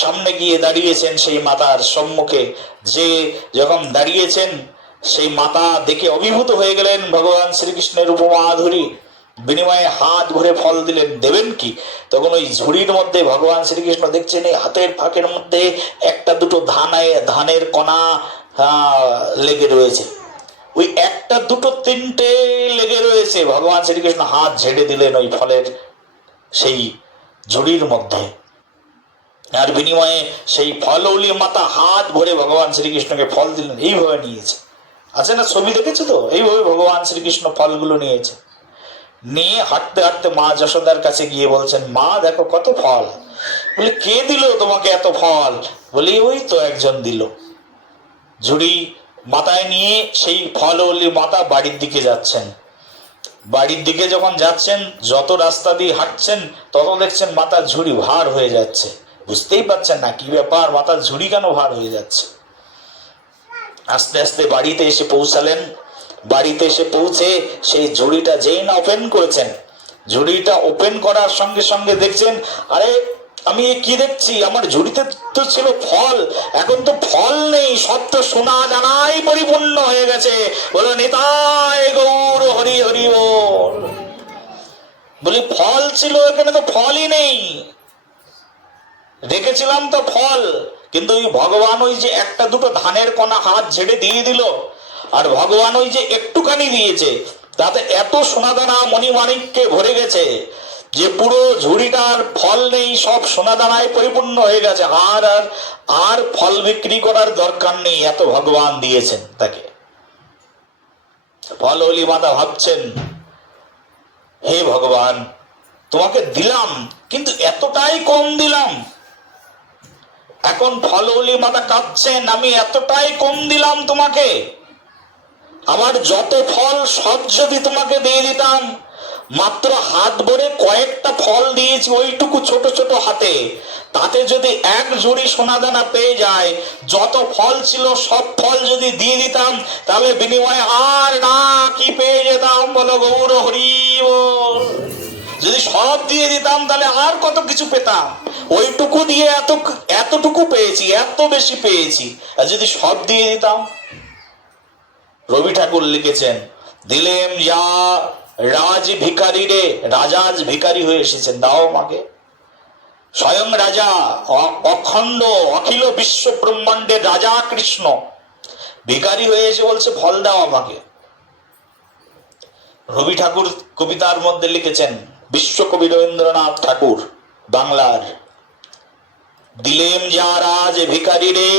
সামনে গিয়ে দাঁড়িয়েছেন সেই মাতার সম্মুখে। যে যখন দাঁড়িয়েছেন সেই মাতা দেখে অভিভূত হয়ে গেলেন ভগবান শ্রীকৃষ্ণের উপমাধুরী। বিনিময়ে হাত ভরে ফল দিলেন। দেবেন কি? তখন ওই ঝুড়ির মধ্যে ভগবান শ্রীকৃষ্ণ দেখছেন এই হাতের ফাঁকের মধ্যে একটা দুটো ধানের কণা লেগে রয়েছে। ওই একটা দুটো তিনটে লেগে রয়েছে। ভগবান শ্রীকৃষ্ণ হাত ঝেড়ে দিলেন ওই ফলের সেই ঝুড়ির মধ্যে, আর বিনিময়ে সেই ফলউলি মাতা হাত ভরে ভগবান শ্রীকৃষ্ণকে ফল দিলেন। এইভাবে নিয়েছে, আছে না ছবি দেখেছো তো? এইভাবে ভগবান শ্রীকৃষ্ণ ফলগুলো নিয়েছে। নিয়ে হাঁটতে হাঁটতে মা যশোদার কাছে গিয়ে বলছেন, মা দেখো কত ফল। বলে কে দিল তোমাকে এত ফল? বলি ওই তো একজন দিল। ঝুড়ি মাথায় নিয়ে সেই ফলউলি মাতা বাড়ির দিকে যাচ্ছেন। বাড়ির দিকে যখন যাচ্ছেন, যত রাস্তা দিয়ে হাঁটছেন তত দেখছেন মাথার ঝুড়ি ভার হয়ে যাচ্ছে। বুঝতেই পারছেন না কি ব্যাপার, মাথার ঝুড়ি কেন ভার হয়ে যাচ্ছে। আস্তে আস্তে বাড়িতে এসে পৌঁছালেন। বাড়িতে এসে পৌঁছে সেই ঝুড়িটা যেই না ওপেন করেছেন, ঝুড়িটা ওপেন করার সঙ্গে সঙ্গে দেখছেন, আরে আমি কি দেখছি, আমার ঝুড়িতে তো ছিল ফল, এখন তো ফল নেই, সব তো সোনা দানায় পরিপূর্ণ হয়ে গেছে। বলো নিতাই গৌর হরি হরি বল। বলি ফল ছিল, এখানে তো ফলই নেই। রেখেছিলাম তো ফল, কিন্তু ওই ভগবান ওই যে একটা দুটো ধানের কণা হাত ঝেড়ে দিয়ে দিল, আর ভগবান ওই যে একটুখানি দিয়েছে, তাতে এত সোনাদানা মণিমাণিক্যে ভরে গেছে যে পুরো ঝুড়িটার ফল নেই, সব সোনাদানায় পরিপূর্ণ হয়ে গেছে। আর ফল বিক্রি করার দরকার নেই, এত ভগবান দিয়েছেন তাকে। ফলওলি মাতা ভাবছেন, হে ভগবান তোমাকে দিলাম কিন্তু এতটাই কম দিলাম। এখন ফলওলি মাতা কাঁদছেন, আমি এতটাই কম দিলাম তোমাকে, আমার যত ফল সব যদি তোমাকে দিয়ে দিতাম, মাত্র হাত ভরে কয়েকটা ফল দিয়েছি, ওইটুকু ছোট ছোট হাতে, তাতে যদি এক ঝুড়ি সোনাদানা পেয়ে যায়, যত ফল ছিল সব ফল যদি দিয়ে দিতাম, তাহলে বিনিময়ে আর না কি পেয়ে যেতাম বলো গৌর হরি বল। যদি সব দিয়ে দিতাম তাহলে আর কত কিছু পেতাম, ওইটুকু দিয়ে এতটুকু পেয়েছি, এত বেশি পেয়েছি। আর যদি সব দিয়ে দিতাম, রবি ঠাকুর লিখেছেন, দিলেম যা রাজ ভিখারি রে, রাজা আজ ভিখারি হয়ে এসেছেন, দাও আমাকে। স্বয়ং রাজা, অখণ্ড অখিল বিশ্ব ব্রহ্মাণ্ডের রাজা কৃষ্ণ ভিখারি হয়ে এসে বলছে ফল দাও আমাকে। রবি ঠাকুর কবিতার মধ্যে লিখেছেন, বিশ্বকবি রবীন্দ্রনাথ ঠাকুর বাংলার, দিলেম যা রাজ ভিখারি রে,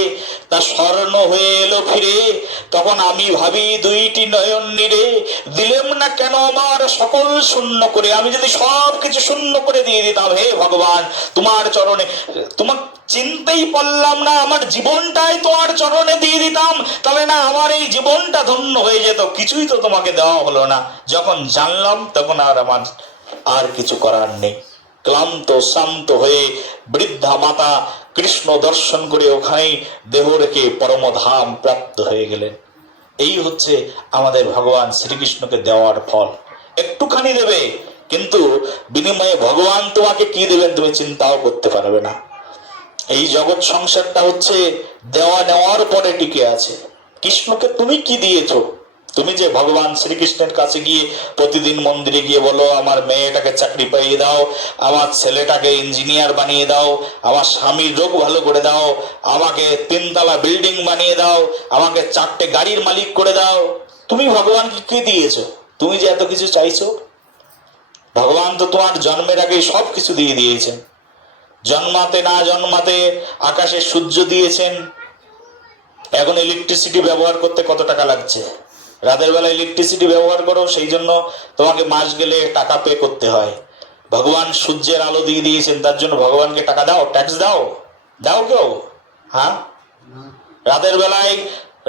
তা স্বর্ণ হয়ে এলো ফিরে, তখন আমি ভাবি দুইটি নয়ন নিরে, দিলেম না কেন আমার সকল শূন্য করে। আমি যদি সব কিছু শূন্য করে দিয়ে দিতাম, হে ভগবান তোমার চরণে, তোমার চিনতেই পারলাম না, আমার জীবনটাই তোমার চরণে দিয়ে দিতাম, তবে না আমার এই জীবনটা ধন্য হয়ে যেত। কিছুই তো তোমাকে দেওয়া হলো না। যখন জানলাম তখন আর আমার আর কিছু করার নেই। ক্লান্ত শান্ত হয়ে বৃদ্ধা মাতা কৃষ্ণ দর্শন করে ওখানেই দেহ রেখে পরমধাম প্রাপ্ত হয়ে গেলেন। এই হচ্ছে আমাদের ভগবান শ্রীকৃষ্ণকে দেওয়ার ফল। একটুখানি দেবে, কিন্তু বিনিময়ে ভগবান তোমাকে কি দেবেন তুমি চিন্তাও করতে পারবে না। এই জগৎ সংসারটা হচ্ছে দেওয়া নেওয়ার পরে টিকে আছে। কৃষ্ণকে তুমি কি দিয়েছো? তুমি যে ভগবান শ্রীকৃষ্ণের কাছে গিয়ে প্রতিদিন মন্দিরে গিয়ে বলো, আমার মেয়েটাকে চাকরি পাইয়ে দাও, আমার ছেলেটাকে ইঞ্জিনিয়ার বানিয়ে দাও, আমার স্বামীর রোগ ভালো করে দাও, আমাকে 3তলা বিল্ডিং বানিয়ে দাও, আমাকে 4টে গাড়ির মালিক করে দাও, তুমি ভগবানকে কি দিয়েছো? তুমি যে এত কিছু চাইছো, ভগবান তো তোমার জন্মের আগেই সব কিছু দিয়ে দিয়েছেন। জন্মাতে না জন্মাতে আকাশে সূর্য দিয়েছেন। এখন ইলেকট্রিসিটি ব্যবহার করতে কত টাকা লাগছে? রাতের বেলা ইলেকট্রিসিটি ব্যবহার করো, সেই জন্য তোমাকে মাস গেলে টাকা পে করতে হয়। ভগবান সূর্যের আলো দিয়ে দিয়েছেন, তার জন্য ভগবানকে টাকা দাও, ট্যাক্স দাও? দাও কেউ? হ্যাঁ, রাতের বেলায়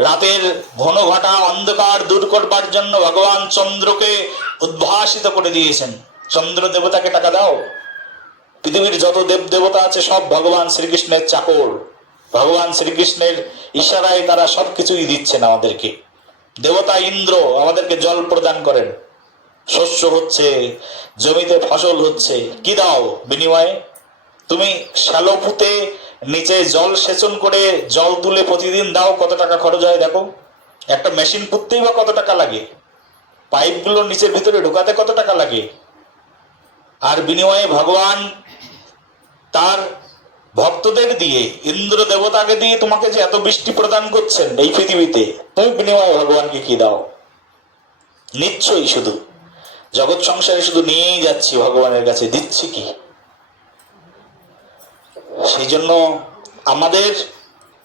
রাতের ঘন ঘটা অন্ধকার দূর করবার জন্য ভগবান চন্দ্রকে উদ্ভাসিত করে দিয়েছেন, চন্দ্র দেবতাকে টাকা দাও? পৃথিবীর যত দেব দেবতা আছে সব ভগবান শ্রীকৃষ্ণের চাকর। ভগবান শ্রীকৃষ্ণের ইশারায় তারা সবকিছুই দিচ্ছেন আমাদেরকে। দেবতা ইন্দ্র আমাদেরকে জল প্রদান করেন, শস্য হচ্ছে, জমিতে ফসল হচ্ছে, কি দাও বিনিময়ে? তুমি শ্যালো পুঁতে নিচে জল সেচন করে জল তুলে প্রতিদিন দাও, কত টাকা খরচ হয় দেখো। একটা মেশিন পুঁততেই বা কত টাকা লাগে, পাইপগুলো নিচের ভিতরে ঢোকাতে কত টাকা লাগে। আর বিনিময়ে ভগবান তার ভক্তদের দিয়ে, ইন্দ্র দেবতাকে দিয়ে তোমাকে যে এত বৃষ্টি প্রদান করছেন এই পৃথিবীতে, তুমি বিনিময়ে ভগবানকে কি দাও? নিশ্চয়ই শুধু জগৎ সংসারে শুধু নিয়েই যাচ্ছি, ভগবানের কাছে দিচ্ছি কি? সেই জন্য আমাদের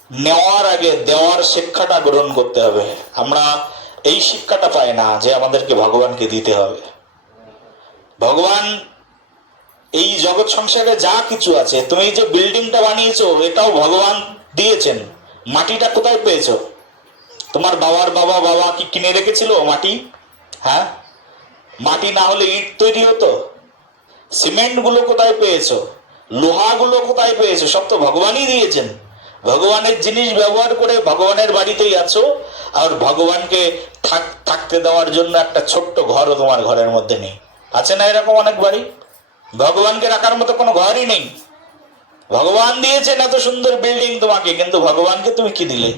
নেওয়ার আগে দেওয়ার শিক্ষাটা গ্রহণ করতে হবে। আমরা এই শিক্ষাটা পাই না যে আমাদেরকে ভগবানকে দিতে হবে। ভগবান এই জগৎ সংসারে যা কিছু আছে, তুমি যে বিল্ডিংটা বানিয়েছো এটাও ভগবান দিয়েছেন। মাটিটা কোথায় পেয়েছো? তোমার বাবার বাবা কি কিনে রেখেছিল মাটি? হ্যাঁ, মাটি না হলে ইট তৈরি হতো? সিমেন্ট গুলো কোথায় পেয়েছো? লোহা গুলো কোথায় পেয়েছো? সব তো ভগবানই দিয়েছেন। ভগবানের জিনিস ব্যবহার করে ভগবানের বাড়িতেই আছো, আর ভগবানকে থাকতে দেওয়ার জন্য একটা ছোট্ট ঘরও তোমার ঘরের মধ্যে নেই। আছে না এরকম অনেক বাড়ি? ভগবানকে রাখার মতো কোনো ঘরই নেই। ভগবান দিয়েছেন এত সুন্দর বিল্ডিং তোমাকে, কিন্তু ভগবানকে তুমি কি দিলে?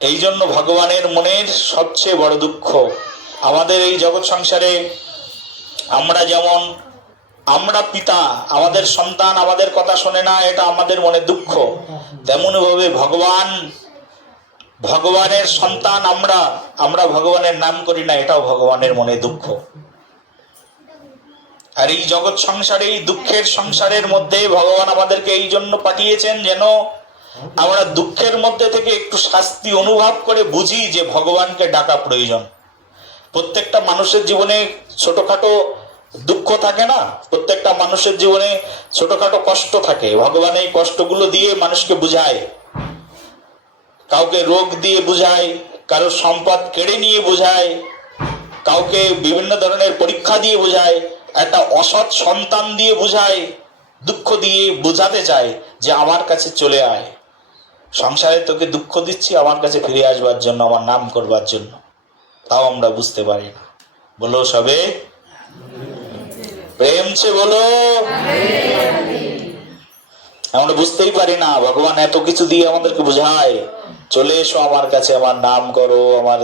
এই জন্য ভগবানের মনের সবচেয়ে বড় দুঃখ আমাদের এই জগৎ সংসারে। আমরা যেমন আমরা পিতা, আমাদের সন্তান আমাদের কথা শোনে না, এটা আমাদের মনে দুঃখ। তেমনি ভাবে ভগবানের সন্তান আমরা ভগবানের নাম করি না, এটাও ভগবানের মনে দুঃখ। আর এই জগৎ সংসারে, এই দুঃখের সংসারের মধ্যে ভগবান আমাদেরকে এই জন্য পাঠিয়েছেন যেন আমরা দুঃখের মধ্যে থেকে একটু শাস্তি অনুভব করে বুঝি যে ভগবানকে ডাকা প্রয়োজন। প্রত্যেকটা মানুষের জীবনে ছোটখাটো দুঃখ থাকে না? প্রত্যেকটা মানুষের জীবনে ছোটখাটো কষ্ট থাকে। ভগবান এই কষ্টগুলো দিয়ে মানুষকে বুঝায়। কাউকে রোগ দিয়ে বুঝায়, কারো সম্পদ কেড়ে নিয়ে বুঝায়, কাউকে বিভিন্ন ধরনের পরীক্ষা দিয়ে বোঝায়, একটা অসৎ সন্তান দিয়ে বোঝায়, দুঃখ দিয়ে বোঝাতে চায় যে আমার কাছে চলে আয়, সংসারে তোকে দুঃখ দিচ্ছি আমার কাছে ফিরে আসবার জন্য, আমার নাম করবার জন্য। তাও আমরা বুঝতে পারি না। বলো সবে প্রেম সে বলো। আমরা বুঝতেই পারি না ভগবান এত কিছু দিয়ে আমাদেরকে বোঝায়, চলে এসো আমার কাছে, আমার নাম করো, আমার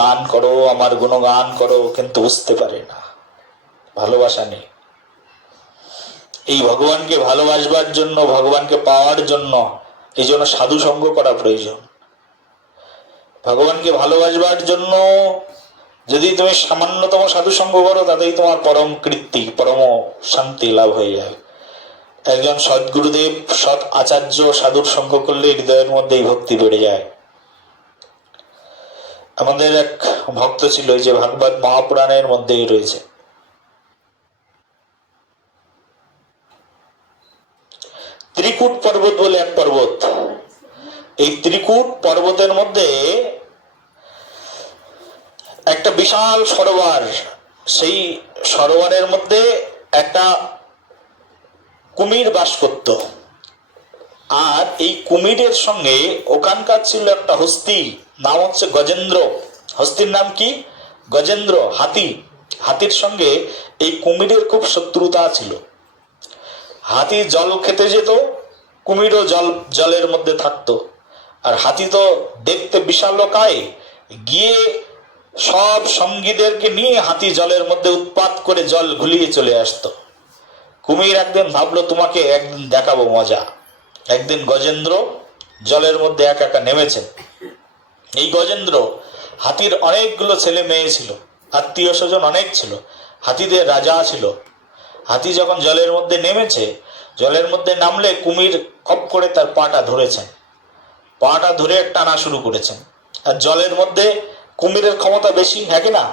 গান করো, আমার গুণগান করো, কিন্তু বুঝতে পারে না, ভালোবাসা নেই। এই ভগবানকে ভালোবাসবার জন্য, ভগবানকে পাওয়ার জন্য, এই জন্য সাধু সঙ্গ করা প্রয়োজন। ভগবানকে ভালোবাসবার জন্য যদি তুমি সামান্যতম সাধু সঙ্গ করো, তাতেই তোমার পরম কীর্তি, পরম শান্তি লাভ হয়ে যাবে। একজন সদ্গুরুদেব, সৎ আচার্য সাধুর সঙ্গ করলে হৃদয়ের মধ্যে এই ভক্তি বেড়ে যায়। আমাদের এক ভক্ত ছিল, যে ভাগবত মহাপুরাণের মধ্যেই রয়েছে, ত্রিকূট পর্বত বলে এক পর্বত। এই ত্রিকূট পর্বতের মধ্যে একটা বিশাল সরোবর, সেই সরোবরের মধ্যে একটা কুমির বাস করত। আর এই কুমিরের সঙ্গে ওখানকার ছিল একটা হস্তি, নাম হচ্ছে গজেন্দ্র। হস্তির নাম কি? গজেন্দ্র, হাতি। হাতির সঙ্গে এই কুমিরের খুব শত্রুতা ছিল। হাতি জল খেতে যেত, কুমিরও জলের মধ্যে থাকতো। আর হাতি তো দেখতে বিশালকায়, গিয়ে সব সঙ্গীদেরকে নিয়ে হাতি জলের মধ্যে উৎপাত করে জল ঘুলিয়ে চলে আসতো। কুমির একদিন ভাবলো তোমাকে একদিন দেখাবো মজা। একদিন গজেন্দ্র জলের মধ্যে একা একা নেমেছেন। এই গজেন্দ্র, হাতির অনেকগুলো ছেলে মেয়ে ছিল, আত্মীয় স্বজন অনেক ছিল, হাতিদের রাজা ছিল। হাতি যখন জলের মধ্যে নেমেছে, জলের মধ্যে নামলে কুমির খপ করে তার পাটা ধরেছেন, পাটা ধরে টানা শুরু করেছেন। আর জলের মধ্যে কুমিরের ক্ষমতা বেশি, হ্যাঁ কি না?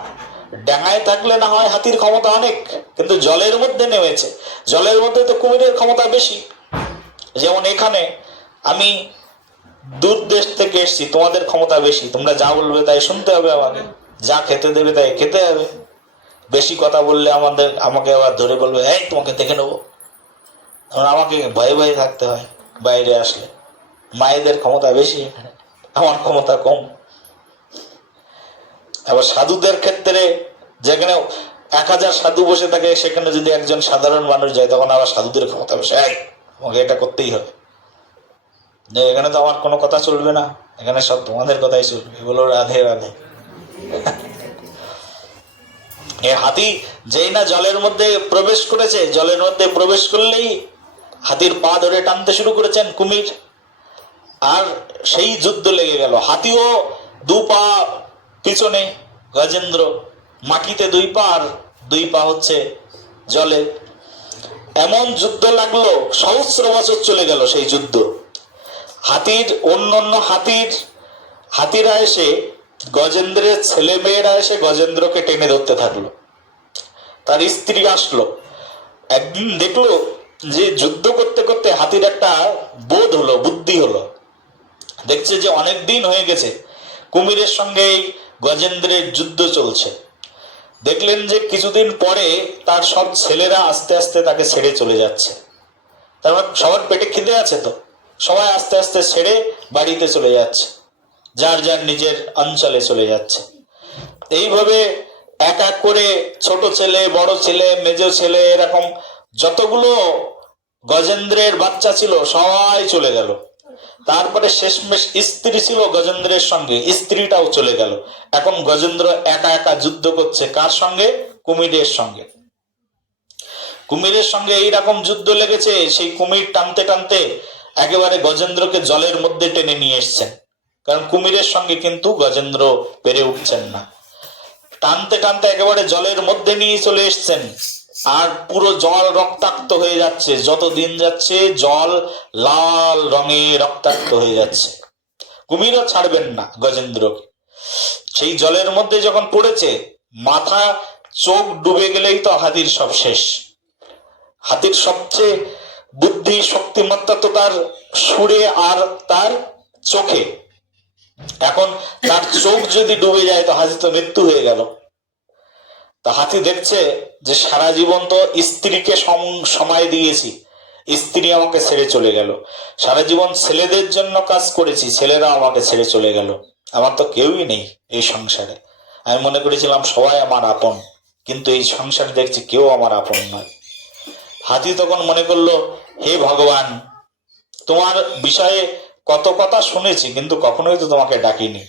ডাঙায় থাকলে না হয় হাতির ক্ষমতা অনেক, কিন্তু জলের মধ্যে নেমেছে, জলের মধ্যে তো কুমিরের ক্ষমতা বেশি। যেমন এখানে আমি দূর দেশ থেকে এসছি, তোমাদের ক্ষমতা বেশি, তোমরা যা বলবে তাই শুনতে হবে, আমাকে যা খেতে দেবে তাই খেতে হবে। বেশি কথা বললে আমাকে আবার ধরে বলবে এই তোমাকে দেখে নেবো, আমাকে ভয়ে ভয়ে থাকতে হয়। বাইরে আসলে মায়েদের ক্ষমতা বেশি, আমার ক্ষমতা কম। আবার সাধুদের ক্ষেত্রে যেখানে 1000 সাধু বসে থাকে, সেখানে যদি একজন সাধারণ মানুষ যায়, তখন আবার সাধুদের ক্ষমতা বেশি, আমাকে এটা করতেই হবে, এখানে তো আমার কোনো কথা চলবে না, এখানে সব তোমাদের কথাই চলবে। বলো রাধে রাধে। হাতি যেই না জলের মধ্যে প্রবেশ করেছে, জলের মধ্যে প্রবেশ করলেই হাতির পা ধরে টানতে শুরু করেছেন কুমির। আর সেই যুদ্ধ লেগে গেল। হাতিও 2 পা পিছনে, গজেন্দ্র মাটিতে 2 পা, আর 2 পা হচ্ছে জলে। এমন যুদ্ধ লাগলো, সহস্র বছর চলে গেল সেই যুদ্ধ। হাতির অন্যান্য হাতিরা এসে, গজেন্দ্রের ছেলে মেয়েরা এসে গজেন্দ্রকে টেনে ধরতে থাকলো। তার স্ত্রী আসলো, একদিন দেখলো যে যুদ্ধ করতে করতে হাতির একটা বোধ হলো, বুদ্ধি হলো। দেখছে যে অনেক দিন হয়ে গেছে কুমিরের সঙ্গে এই গজেন্দ্রের যুদ্ধ চলছে। দেখলেন যে কিছুদিন পরে তার সব ছেলেরা আস্তে আস্তে তাকে ছেড়ে চলে যাচ্ছে। তারপর সবার পেটে খিদে আছে, তো সবাই আস্তে আস্তে ছেড়ে বাড়িতে চলে যাচ্ছে, যার যার নিজের অঞ্চলে চলে যাচ্ছে। এইভাবে এক এক করে ছোট ছেলে, বড় ছেলে, মেজ ছেলে, এরকম যতগুলো গজেন্দ্রের বাচ্চা ছিল সবাই চলে গেল। তারপরে শেষমেশ স্ত্রী ছিল গজেন্দ্রের সঙ্গে, স্ত্রীটাও চলে গেল। এখন গজেন্দ্র একা একা যুদ্ধ করছে, কার সঙ্গে? কুমিরের সঙ্গে। কুমিরের সঙ্গে এইরকম যুদ্ধ লেগেছে, সেই কুমির টানতে টানতে একেবারে গজেন্দ্রকে জলের মধ্যে টেনে নিয়ে এসছেন। কারণ কুমিরের সঙ্গে কিন্তু গজেন্দ্র পেরে উঠছেন না, টানতে টানতে একেবারে জলের মধ্যে নিয়ে চলে এসছেন। আর পুরো জল রক্তাক্ত হয়ে যাচ্ছে, যত দিন যাচ্ছে জল লাল রঙে রক্তাক্ত হয়ে যাচ্ছে। কুমিরও ছাড়বেন না গজেন্দ্রকে। সেই জলের মধ্যে যখন পড়েছে, মাথা চোখ ডুবে গেলেই তো হাতির সব শেষ। হাতির সবচেয়ে বুদ্ধি শক্তিমত্তা তো তার সুরে আর তার চোখে। এখন তার চোখ যদি ডুবে যায় তো হাতি তো মৃত্যু হয়ে গেল। তো হাতি দেখছে যে সারা জীবন তো স্ত্রীকে সময় দিয়েছি, স্ত্রী আমাকে ছেড়ে চলে গেল, সারা জীবন ছেলেদের জন্য কাজ করেছি, ছেলেরা আমাকে ছেড়ে চলে গেল, আমার তো কেউই নেই এই সংসারে। আমি মনে করেছিলাম সবাই আমার আপন, কিন্তু এই সংসার দেখছি কেউ আমার আপন নয়। হাতি তখন মনে করলো, হে ভগবান, তোমার বিষয়ে কত কথা শুনেছি, কিন্তু কখনোই তো তোমাকে ডাকিনি।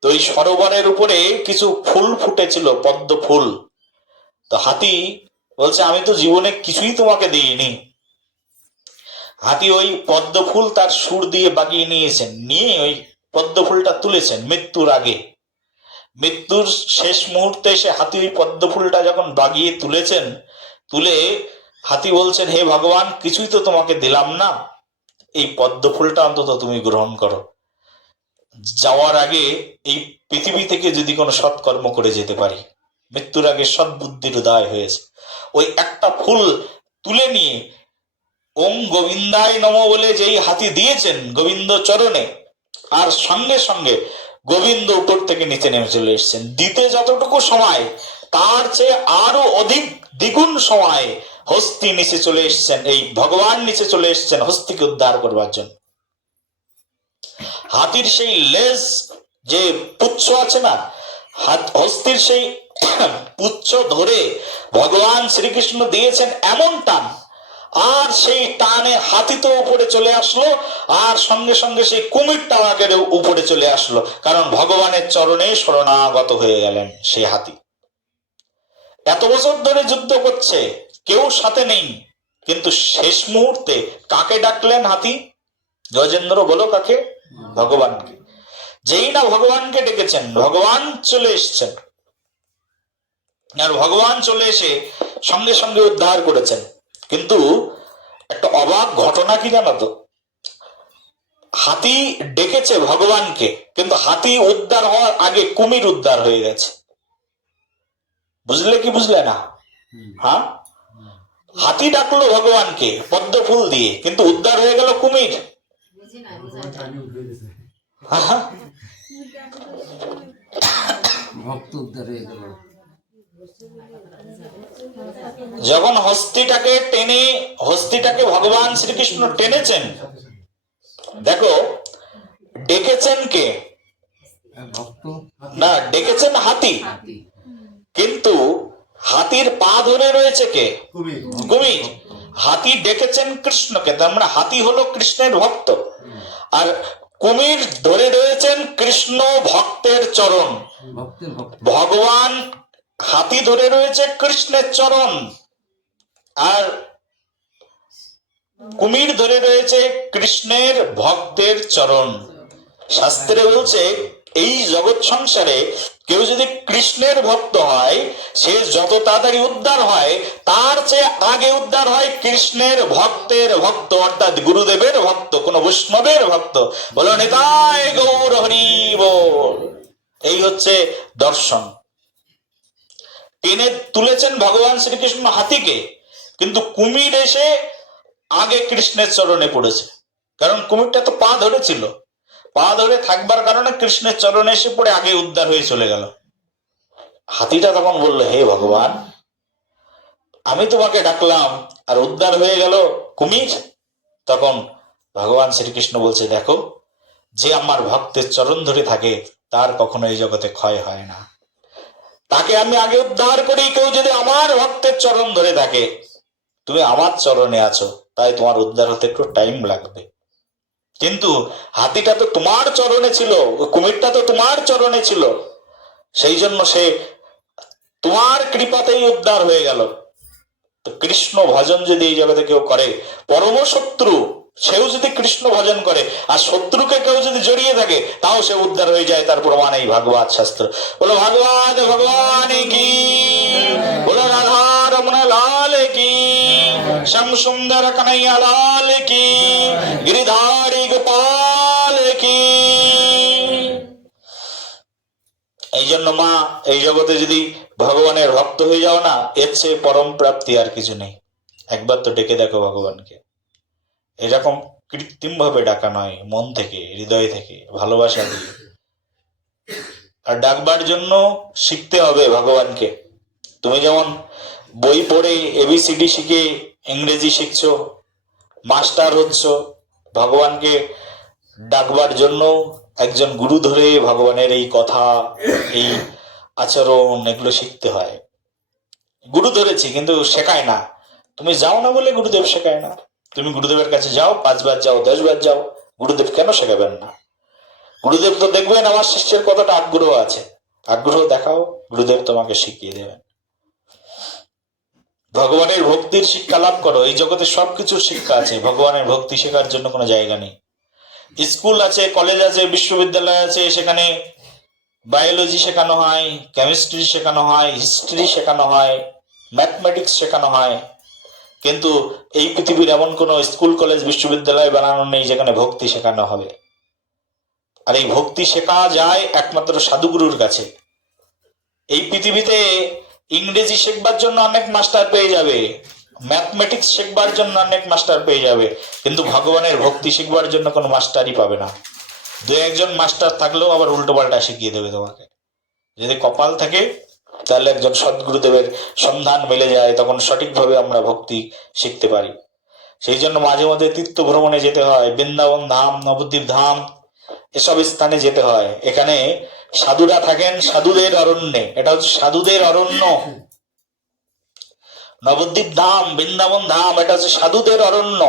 তো এই সরোবরের উপরে কিছু ফুল ফুটেছিল, পদ্ম ফুল। তো হাতি বলছে, আমি তো জীবনে কিছুই তোমাকে দিইনি। হাতি ওই পদ্ম ফুল তার সুর দিয়ে বাগিয়ে নিয়েছেন, নিয়ে ওই পদ্ম ফুলটা তুলেছেন মৃত্যুর আগে। মৃত্যুর শেষ মুহূর্তে এসে হাতি ওই পদ্ম ফুলটা যখন বাগিয়ে তুলেছেন, তুলে হাতি বলছেন, হে ভগবান, কিছুই তো তোমাকে দিলাম না, এই পদ্ম ফুলটা অন্তত তুমি গ্রহণ করো। যাওয়ার আগে এই পৃথিবী থেকে যদি কোনো সৎকর্ম করে যেতে পারি। মৃত্যুর আগে সৎ বুদ্ধির উদয় হয়েছে। ওই একটা ফুল তুলে নিয়ে ওম গোবিন্দায় নম বলে যেই হাতি দিয়েছেন গোবিন্দ চরণে, আর সঙ্গে সঙ্গে গোবিন্দ উপর থেকে নিচে নেমে চলে এসেছেন। দিতে যতটুকু সময়, তার চেয়ে আরো অধিক দ্বিগুণ সময় হস্তি নিচে চলে এসেছেন, এই ভগবান নিচে চলে এসেছেন হস্তিকে উদ্ধার করবার জন্য। হাতির সেই লেজ যে পুচ্ছ আছে না, হস্তির সেই পুচ্ছ ধরে ভগবান শ্রীকৃষ্ণ দিয়েছেন এমন টান, আর সেই টানে হাতি তো উপরে চলে আসলো, আর সঙ্গে সঙ্গে সেই কুমিরটা আগের উপরে চলে আসলো, কারণ ভগবানের চরণে শরণাগত হয়ে গেলেন সেই হাতি। এত বছর ধরে যুদ্ধ করছে, কেউ সাথে নেই, কিন্তু শেষ মুহূর্তে কাকে ডাকলেন হাতি? গজেন্দ্র বলো কাকে? ভগবানকে। যেই না ভগবানকে ডেকেছেন, ভগবান চলে এসছেন, আর ভগবান চলে এসে সঙ্গে সঙ্গে উদ্ধার করেছেন। কিন্তু একটা অবাক ঘটনা কি জানো তো, হাতি ডেকেছে ভগবানকে, কিন্তু হাতি উদ্ধার হওয়ার আগে কুমির উদ্ধার হয়ে গেছে। বুঝলে কি বুঝলে না? হ্যাঁ, হাতি ডাকলো ভগবানকে পদ্ম ফুল দিয়ে, কিন্তু উদ্ধার হয়ে গেল কুমির। যখন হস্তিটাকে ভগবান শ্রীকৃষ্ণ টেনেছেন, দেখো ডেকেছেন কে? না, ডেকেছেন হাতি, কিন্তু হাতির পা ধরে রয়েছে কে? কুমির। হাতি ডেকেছেন কৃষ্ণকে, তার মানে হাতি হলো কৃষ্ণের ভক্ত, আর কুমির ধরে রয়েছেন কৃষ্ণ ভক্তের চরণ। ভগবান হাতি ধরে রয়েছে কৃষ্ণের চরণ, আর কুমির ধরে রয়েছে কৃষ্ণের ভক্তের চরণ। শাস্ত্রে বলছে, এই জগৎ সংসারে কেউ যদি কৃষ্ণের ভক্ত হয়, সে যত তাড়াতাড়ি উদ্ধার হয়, তার চেয়ে আগে উদ্ধার হয় কৃষ্ণের ভক্তের ভক্ত, অর্থাৎ গুরুদেবের ভক্ত, কোন বৈষ্ণবের ভক্ত। বলো নিতাই গৌর হরি বল। এই হচ্ছে দর্শন। টেনে তুলেছেন ভগবান শ্রীকৃষ্ণ হাতিকে, কিন্তু কুমির এসে আগে কৃষ্ণের চরণে পড়েছে, কারণ কুমিরটা তো পা ধরেছিল, পা ধরে থাকবার কারণে কৃষ্ণের চরণে এসে পড়ে আগে উদ্ধার হয়ে চলে গেল। হাতিটা তখন বললো, হে ভগবান, আমি তোমাকে ডাকলাম আর উদ্ধার হয়ে গেল কুমির। তখন ভগবান শ্রীকৃষ্ণ বলছে, দেখো, যে আমার ভক্তের চরণ ধরে থাকে তার কখনো এই জগতে ক্ষয় হয় না। তাকে আমি আগে উদ্ধার করি। কেউ যদি আমার ভক্তের চরণ ধরে থাকে, তুমি আমার চরণে আছো, তাই তোমার উদ্ধার হতে একটু টাইম লাগবে। কিন্তু হাতিটা তো তোমার চরণে ছিল, কুমিরটা তো তোমার চরণে ছিল, সেই জন্য সে তোমার কৃপাতেই উদ্ধার হয়ে গেল। তো কৃষ্ণ ভজন যদি এই জগতে কেউ করে, পরম শত্রু সেও যদি কৃষ্ণ ভজন করে, আর শত্রুকে কেউ যদি জড়িয়ে থাকে, তাও সে উদ্ধার হয়ে যায়। তার প্রমাণ এই ভাগবত শাস্ত্র। বলো ভাগবত ভগবান কি, বলো রাধা রমন লাল কি, শ্যাম সুন্দর কনৈয়া লাল কি, গিরিধারী গোপাল কি। এই জন্য মা, এই জগতে যদি ভগবানের ভক্ত হয়ে যাও না, এর চেয়ে পরম প্রাপ্তি আর কিছু নেই। একবার তো ডেকে দেখো ভগবানকে, এরকম কৃত্রিম ভাবে ডাকা নয়, মন থেকে, হৃদয় থেকে, ভালোবাসা দিয়ে। আর ডাকবার জন্য শিখতে হবে ভগবানকে। তুমি যেমন বই পড়ে এবিসিডি শিখে ইংরেজি শিখছো, মাস্টার হচ্ছ, ভগবানকে ডাকবার জন্য একজন গুরু ধরে ভগবানের এই কথা, এই আচরণ, এগুলো শিখতে হয়। গুরু ধরেছি কিন্তু শেখায় না। তুমি যাও না বলে গুরুদেব শেখায় না। তুমি গুরুদেবের কাছে যাও, 5 বার যাও, 10 বার যাও, গুরুদেব কেন শেখাবেন না? গুরুদেব তো দেখবেন আমার শিষ্যের কতটা আগ্রহ আছে, আগ্রহ দেখাও, গুরুদেব তোমাকে শিখিয়ে দেবেন। ভগবানের ভক্তির শিক্ষা লাভ করো। এই জগতে সবকিছুর শিক্ষা আছে, ভগবানের ভক্তি শেখার জন্য কোনো জায়গা নেই। স্কুল আছে, কলেজ আছে, বিশ্ববিদ্যালয় আছে, সেখানে বায়োলজি শেখানো হয়, কেমিস্ট্রি শেখানো হয়, হিস্ট্রি শেখানো হয়, ম্যাথমেটিক্স শেখানো হয়, কিন্তু এই পৃথিবীর এমন কোনো স্কুল কলেজ বিশ্ববিদ্যালয় বানানো নেই যেখানে ভক্তি শেখানো হবে। আর এই ভক্তি শেখা যায় একমাত্র সাধুগুরুর কাছে। এই পৃথিবীতে ইংরেজি শেখবার জন্য অনেক মাস্টার পেয়ে যাবে, ম্যাথমেটিক্স শেখবার জন্য অনেক মাস্টার পেয়ে যাবে, কিন্তু ভগবানের ভক্তি শিখবার জন্য কোনো মাস্টারই পাবে না। 2-1 মাস্টার থাকলেও আবার উল্টো পাল্টা শিখিয়ে দেবে তোমাকে। যদি কপাল থাকে তাহলে একজন সদ্গুরুদেবের সন্ধান মিলে যায়, তখন সঠিকভাবে আমরা ভক্তি শিখতে পারি। সেই জন্য মাঝে মধ্যে তীর্থ ভ্রমণে যেতে হয়, বৃন্দাবন ধাম, নবদ্বীপ ধাম, এসব স্থানে যেতে হয়। এখানে সাধুরা থাকেন সাধুদের অরণ্যে, এটা হচ্ছে সাধুদের অরণ্য। নবদ্বীপ ধাম, বৃন্দাবন ধাম, এটা হচ্ছে সাধুদের অরণ্য।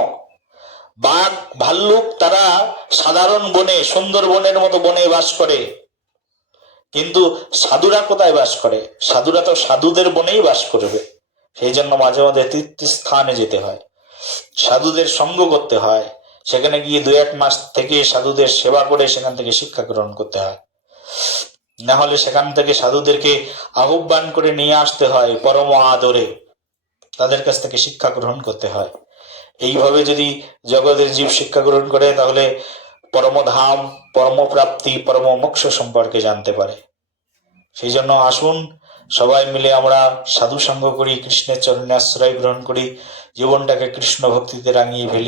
বাঘ ভাল্লুক তারা সাধারণ বনে, সুন্দর বনের মতো বনে বাস করে, কিন্তু সাধুরা কোথায় বাস করে? সাধুরা তো সাধুদের বনেই বাস করবে। সেই জন্য মাঝে মাঝে তীর্থস্থানে যেতে হয়, সাধুদের সঙ্গ করতে হয়, সেখানে গিয়ে 2-1 মাস থেকে সাধুদের সেবা করে সেখান থেকে শিক্ষা গ্রহণ করতে হয়। না হলে সেখান থেকে সাধুদেরকে আহ্বান করে নিয়ে আসতে হয় পরম আদরে, তাদের কাছ থেকে শিক্ষা গ্রহণ করতে হয়। এইভাবে যদি জগতের জীব শিক্ষা গ্রহণ করে তাহলে পরমধাম, পরমপ্রাপ্তি, পরম মোক্ষ সম্পর্কে জানতে পারে। সেই জন্য আসুন সবাই মিলে আমরা সাধু সঙ্গ করি, কৃষ্ণের চরণে আশ্রয় গ্রহণ করি, জীবনটাকে কৃষ্ণ ভক্তিতে রাঙিয়ে ফেলি।